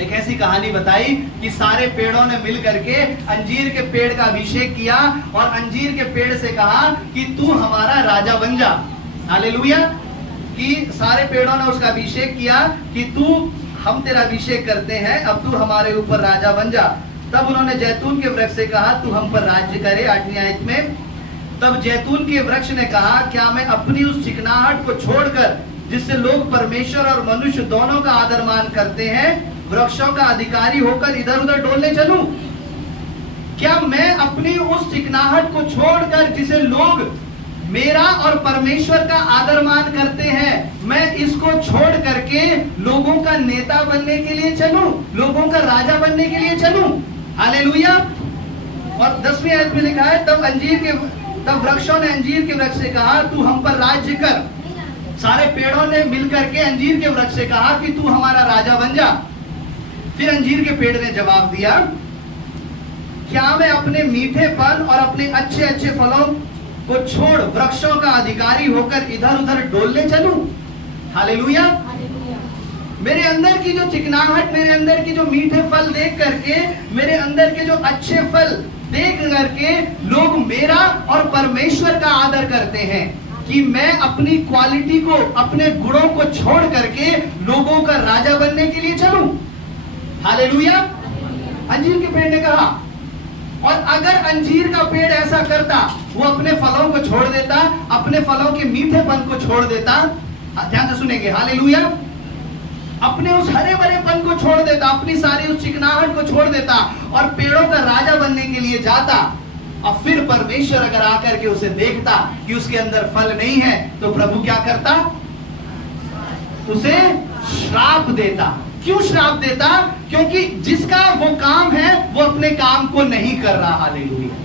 एक ऐसी कहानी बताई कि सारे पेड़ों ने मिल करके अंजीर के पेड़ का अभिषेक किया और अंजीर के पेड़ से कहा कि तू हमारा राजा बन जा। हालेलुया। कि सारे पेड़ों ने उसका अभिषेक किया कि तू, हम तेरा अभिषेक करते हैं, अब तू हमारे ऊपर राजा बन जा। तब उन्होंने जैतून के वृक्ष से कहा, तू हम पर राज्य करे। 8वीं आयत में, तब जैतून के वृक्ष ने कहा, क्या मैं अपनी उस चिकनाहट को छोड़कर, जिससे लोग परमेश्वर और मनुष्य दोनों का आदर मान करते हैं, वृक्षों का अधिकारी होकर इधर उधर डोलने चलूं? क्या मैं अपनी उस चिकनाहट को छोड़कर जिसे लोग मेरा और परमेश्वर का आदर मान करते हैं, मैं इसको छोड़ करके लोगों का नेता बनने के लिए चलूं, लोगों का राजा बनने के लिए चलूं? हालेलुया। और 10वीं आयत में लिखा है, तब वृक्षों ने अंजीर के वृक्ष से कहा, तू हम पर राज्य कर। सारे पेड़ों ने मिलकर के अंजीर के वृक्ष से कहा कि तू हमारा राजा बन जा। फिर अंजीर के पेड़ ने जवाब दिया, क्या मैं अपने मीठेपन और अपने अच्छे अच्छे फलों को छोड़ वृक्षों का अधिकारी होकर इधर उधर डोलने चलूं? हालेलुया। मेरे अंदर की जो चिकनाहट, मेरे अंदर की जो मीठे फल देख करके, मेरे अंदर के जो अच्छे फल देख करके लोग मेरा और परमेश्वर का आदर करते हैं कि मैं अपनी क्वालिटी को, अपने गुणों को छोड़ करके लोगों का राजा बनने के लिए चलूं। हालेलुया। अंजीर के पेड़ ने कहा, और अगर अंजीर का पेड़ ऐसा करता, वो अपने फलों को छोड़ देता, अपने फलों के मीठेपन को छोड़ देता, ध्यान से सुनेंगे, हालेलुया, अपने उस हरे भरेपन को छोड़ देता, अपनी सारी उस चिकनाहट को छोड़ देता और पेड़ों का राजा बनने के लिए जाता, और फिर परमेश्वर अगर आकर के उसे देखता कि उसके अंदर फल नहीं है, तो प्रभु क्या करता? उसे श्राप देता। क्यों श्राप देता? क्योंकि जिसका वो काम है वो अपने काम को नहीं कर रहा। हालेलुया।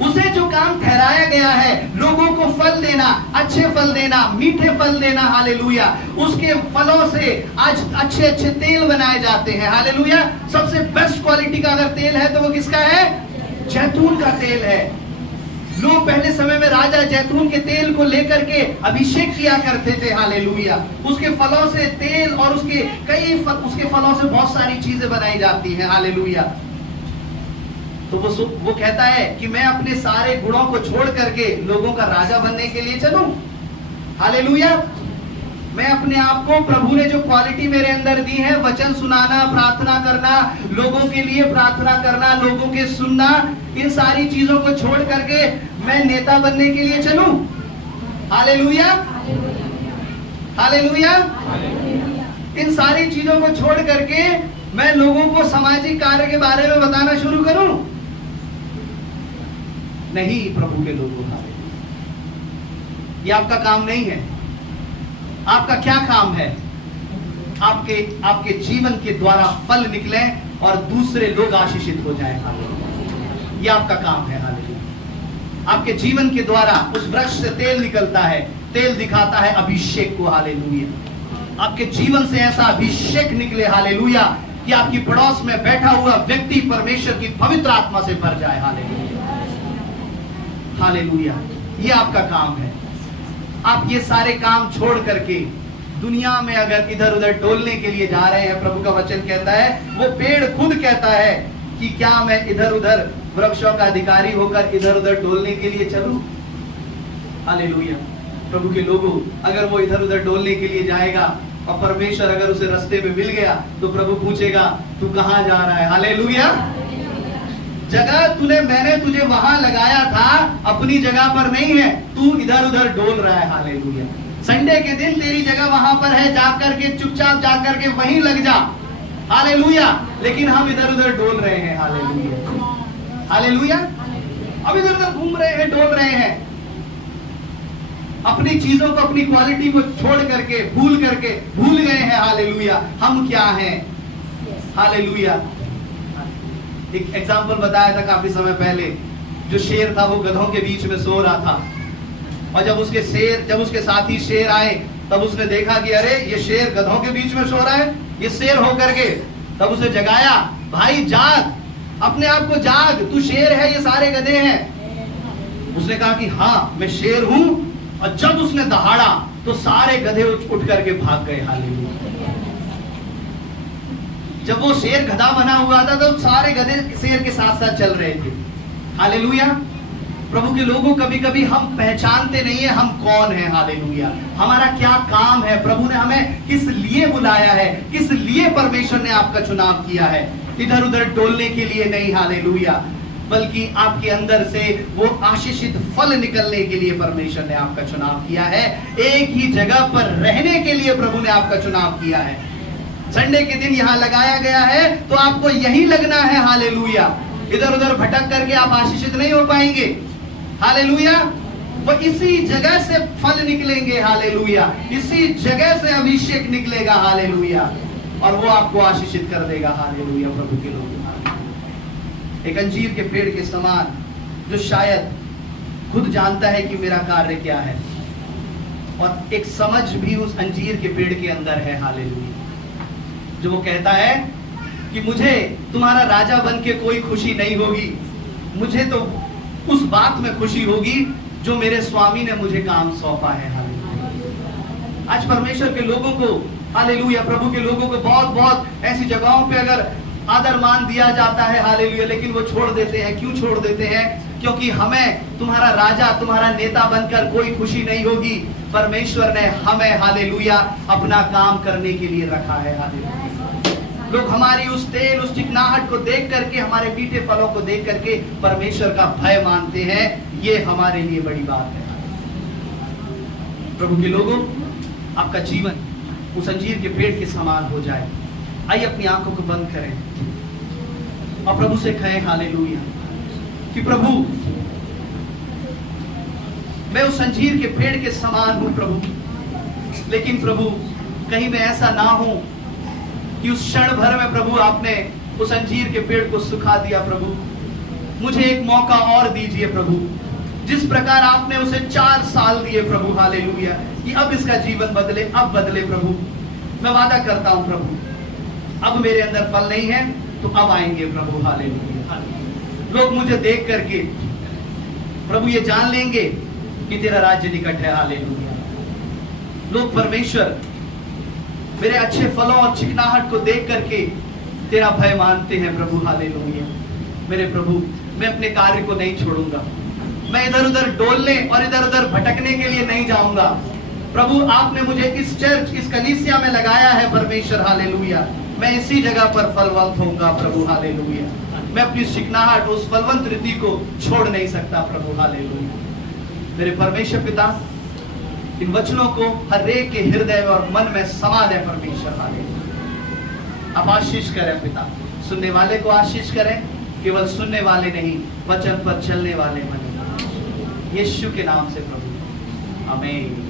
उसे जो काम ठहराया गया है, लोगों को फल देना, अच्छे फल देना, मीठे फल देना, हालेलुया, उसके फलों से आज अच्छे अच्छे तेल बनाए जाते हैं। हालेलुया। सबसे बेस्ट क्वालिटी का अगर तेल है तो वो किसका है? जैतून का तेल है। लोग पहले समय में राजा जैतून के तेल को लेकर के अभिषेक किया करते थे। हालेलुया। उसके फलों से तेल और उसके उसके फलों से बहुत सारी चीजें बनाई जाती हैं। हालेलुया। तो वो कहता है कि मैं अपने सारे गुणों को छोड़ करके लोगों का राजा बनने के लिए चलूं। हालेलुया। मैं अपने आप को, प्रभु ने जो क्वालिटी मेरे अंदर दी है, वचन सुनाना, प्रार्थना करना, लोगों के लिए प्रार्थना करना, लोगों के सुनना, इन सारी चीजों को छोड़ करके मैं नेता बनने के लिए चलूं। हालेलुया। हालेलुया। इन सारी चीजों को छोड़ करके मैं लोगों को सामाजिक कार्य के बारे में बताना शुरू करूं? नहीं प्रभु के लोगों, ये आपका काम नहीं है। आपका क्या काम है? आपके जीवन के द्वारा फल निकले और दूसरे लोग आशीषित हो जाएं। ये आपका काम है। हालेलुया। आपके जीवन के द्वारा उस वृक्ष से तेल निकलता है, तेल दिखाता है अभिषेक को। हालेलुया। आपके जीवन से ऐसा अभिषेक निकले, हालेलुया, कि आपकी पड़ोस में बैठा हुआ व्यक्ति परमेश्वर की पवित्र आत्मा से भर जाए। हालेलुया। हालेलुया। ये आपका काम है। आप ये सारे काम छोड़ करके दुनिया में अगर इधर उधर डोलने के लिए जा रहे हैं, प्रभु का वचन कहता है, वो पेड़ खुद कहता है कि क्या मैं इधर उधर वृक्षों का अधिकारी होकर इधर उधर डोलने के लिए चलूं? हालेलुया। प्रभु के लोगों, अगर वो इधर उधर डोलने के लिए जाएगा और परमेश्वर अगर उसे रास्ते में मिल गया, तो प्रभु पूछेगा, तू कहां जा रहा है? हालेलुया। जगह मैंने तुझे वहां लगाया था, अपनी जगह पर नहीं है, तू इधर उधर डोल रहा है। हालेलुया। संडे के दिन तेरी जगह वहां पर है, जाकर के चुपचाप जाकर के वहीं लग जा। हालेलुया। लेकिन हम इधर उधर डोल रहे हैं। हालेलुया। हालेलुया। अब इधर उधर घूम रहे हैं, डोल रहे हैं, अपनी चीजों को, अपनी क्वालिटी को छोड़ करके, भूल गए हैं। हालेलुया। हम क्या हैं? हालेलुया। एक एग्जाम्पल बताया था काफी समय पहले, जो शेर था वो गधों के बीच में सो रहा था, और जब उसके साथी शेर आए, तब उसने देखा कि अरे ये शेर गधों के बीच में सो रहा है, ये शेर होकर के, तब उसे जगाया, भाई जाग, अपने आप को जाग, तू शेर है, ये सारे गधे हैं। उसने कहा कि हाँ मैं शेर हूं, और जब उसने दहाड़ा तो सारे गधे उठ करके भाग गए। हालेलुया। जब वो शेर गधा बना हुआ था तो सारे गधे शेर के साथ साथ चल रहे थे। हालेलुया। प्रभु के लोगों, कभी कभी हम पहचानते नहीं है हम कौन है। हालेलुया। हमारा क्या काम है, प्रभु ने हमें किस लिए बुलाया है, किस लिए परमेश्वर ने आपका चुनाव किया है? इधर उधर डोलने के लिए नहीं। हालेलुया। बल्कि आपके अंदर से वो आशीषित फल निकलने के लिए परमेश्वर ने आपका चुनाव किया है। एक ही जगह पर रहने के लिए प्रभु ने आपका चुनाव किया है। संडे के दिन यहाँ लगाया गया है तो आपको यही लगना है। हालेलुया। इधर उधर भटक करके आप आशीषित नहीं हो पाएंगे। हालेलुया। वो इसी जगह से फल निकलेंगे। हालेलुया। इसी जगह से अभिषेक निकलेगा। हालेलुया। और वो आपको आशीषित कर देगा। हालेलुया। प्रभु के लोग, एक अंजीर के पेड़ के समान जो शायद खुद जानता है कि मेरा कार्य क्या है, और एक समझ भी उस अंजीर के पेड़ के अंदर है। हालेलुया। जो वो कहता है कि मुझे तुम्हारा राजा बन के कोई खुशी नहीं होगी, मुझे तो उस बात में खुशी होगी जो मेरे स्वामी ने मुझे काम सौंपा है। हालेलुया। आज परमेश्वर के लोगों को, हालेलुया, प्रभु के लोगों को बहुत बहुत ऐसी जगहों पे अगर आदर मान दिया जाता है, हालेलुया, लेकिन वो छोड़ देते हैं। क्यों छोड़ देते हैं? क्योंकि हमें तुम्हारा राजा, तुम्हारा नेता बनकर कोई खुशी नहीं होगी। परमेश्वर ने हमें, हालेलुया, अपना काम करने के लिए रखा है। हालेलुया। लोग हमारी उस तेल, उस चिकनाहट को देख करके, हमारे मीठे फलों को देख करके परमेश्वर का भय मानते हैं। ये हमारे लिए बड़ी बात है। प्रभु के लोगों, आपका जीवन उस अंजीर के पेड़ के समान हो जाए। आइए अपनी आंखों को बंद करें और प्रभु से कहें, हालेलुया, कि प्रभु मैं उस अंजीर के पेड़ के समान हूं प्रभु, लेकिन प्रभु कहीं मैं ऐसा ना हूं कि उस क्षण भर में प्रभु आपने उस अंजीर के पेड़ को सुखा दिया। प्रभु मुझे एक मौका और दीजिए प्रभु, जिस प्रकार आपने उसे 4 साल दिए प्रभु, हालेलुया, कि अब इसका जीवन बदले, अब बदले प्रभु। मैं वादा करता हूं प्रभु, अब मेरे अंदर फल नहीं है तो अब आएंगे प्रभु। हालेलुया। लोग मुझे देख करके प्रभु ये जान लेंगे कि तेरा राज्य निकट है। हालेलुया। लोग परमेश्वर मेरे अच्छे फलों और चिकनाहट को देख करके तेरा भय मानते हैं प्रभु। हालेलुया। मेरे प्रभु, मैं अपने कार्य को नहीं छोड़ूंगा, मैं इधर उधर डोलने और इधर उधर भटकने के लिए नहीं जाऊंगा। प्रभु आपने मुझे इस चर्च, इस कलीसिया में लगाया है परमेश्वर। हालेलुया। मैं इसी जगह पर फलवंत होऊंगा प्रभु। हालेलुया। मैं अपनी चिकनाहट, उस फलवंत रीति को छोड़ नहीं सकता प्रभु। हालेलुया। मेरे परमेश्वर पिता, इन वचनों को हर एक के हृदय और मन में समा दे परमेश्वर। हालेलुया। आप आशीष करें पिता, सुनने वाले को आशीष करें, केवल सुनने वाले नहीं, वचन पर चलने वाले बने। यीशु के नाम से प्रभु, आमीन।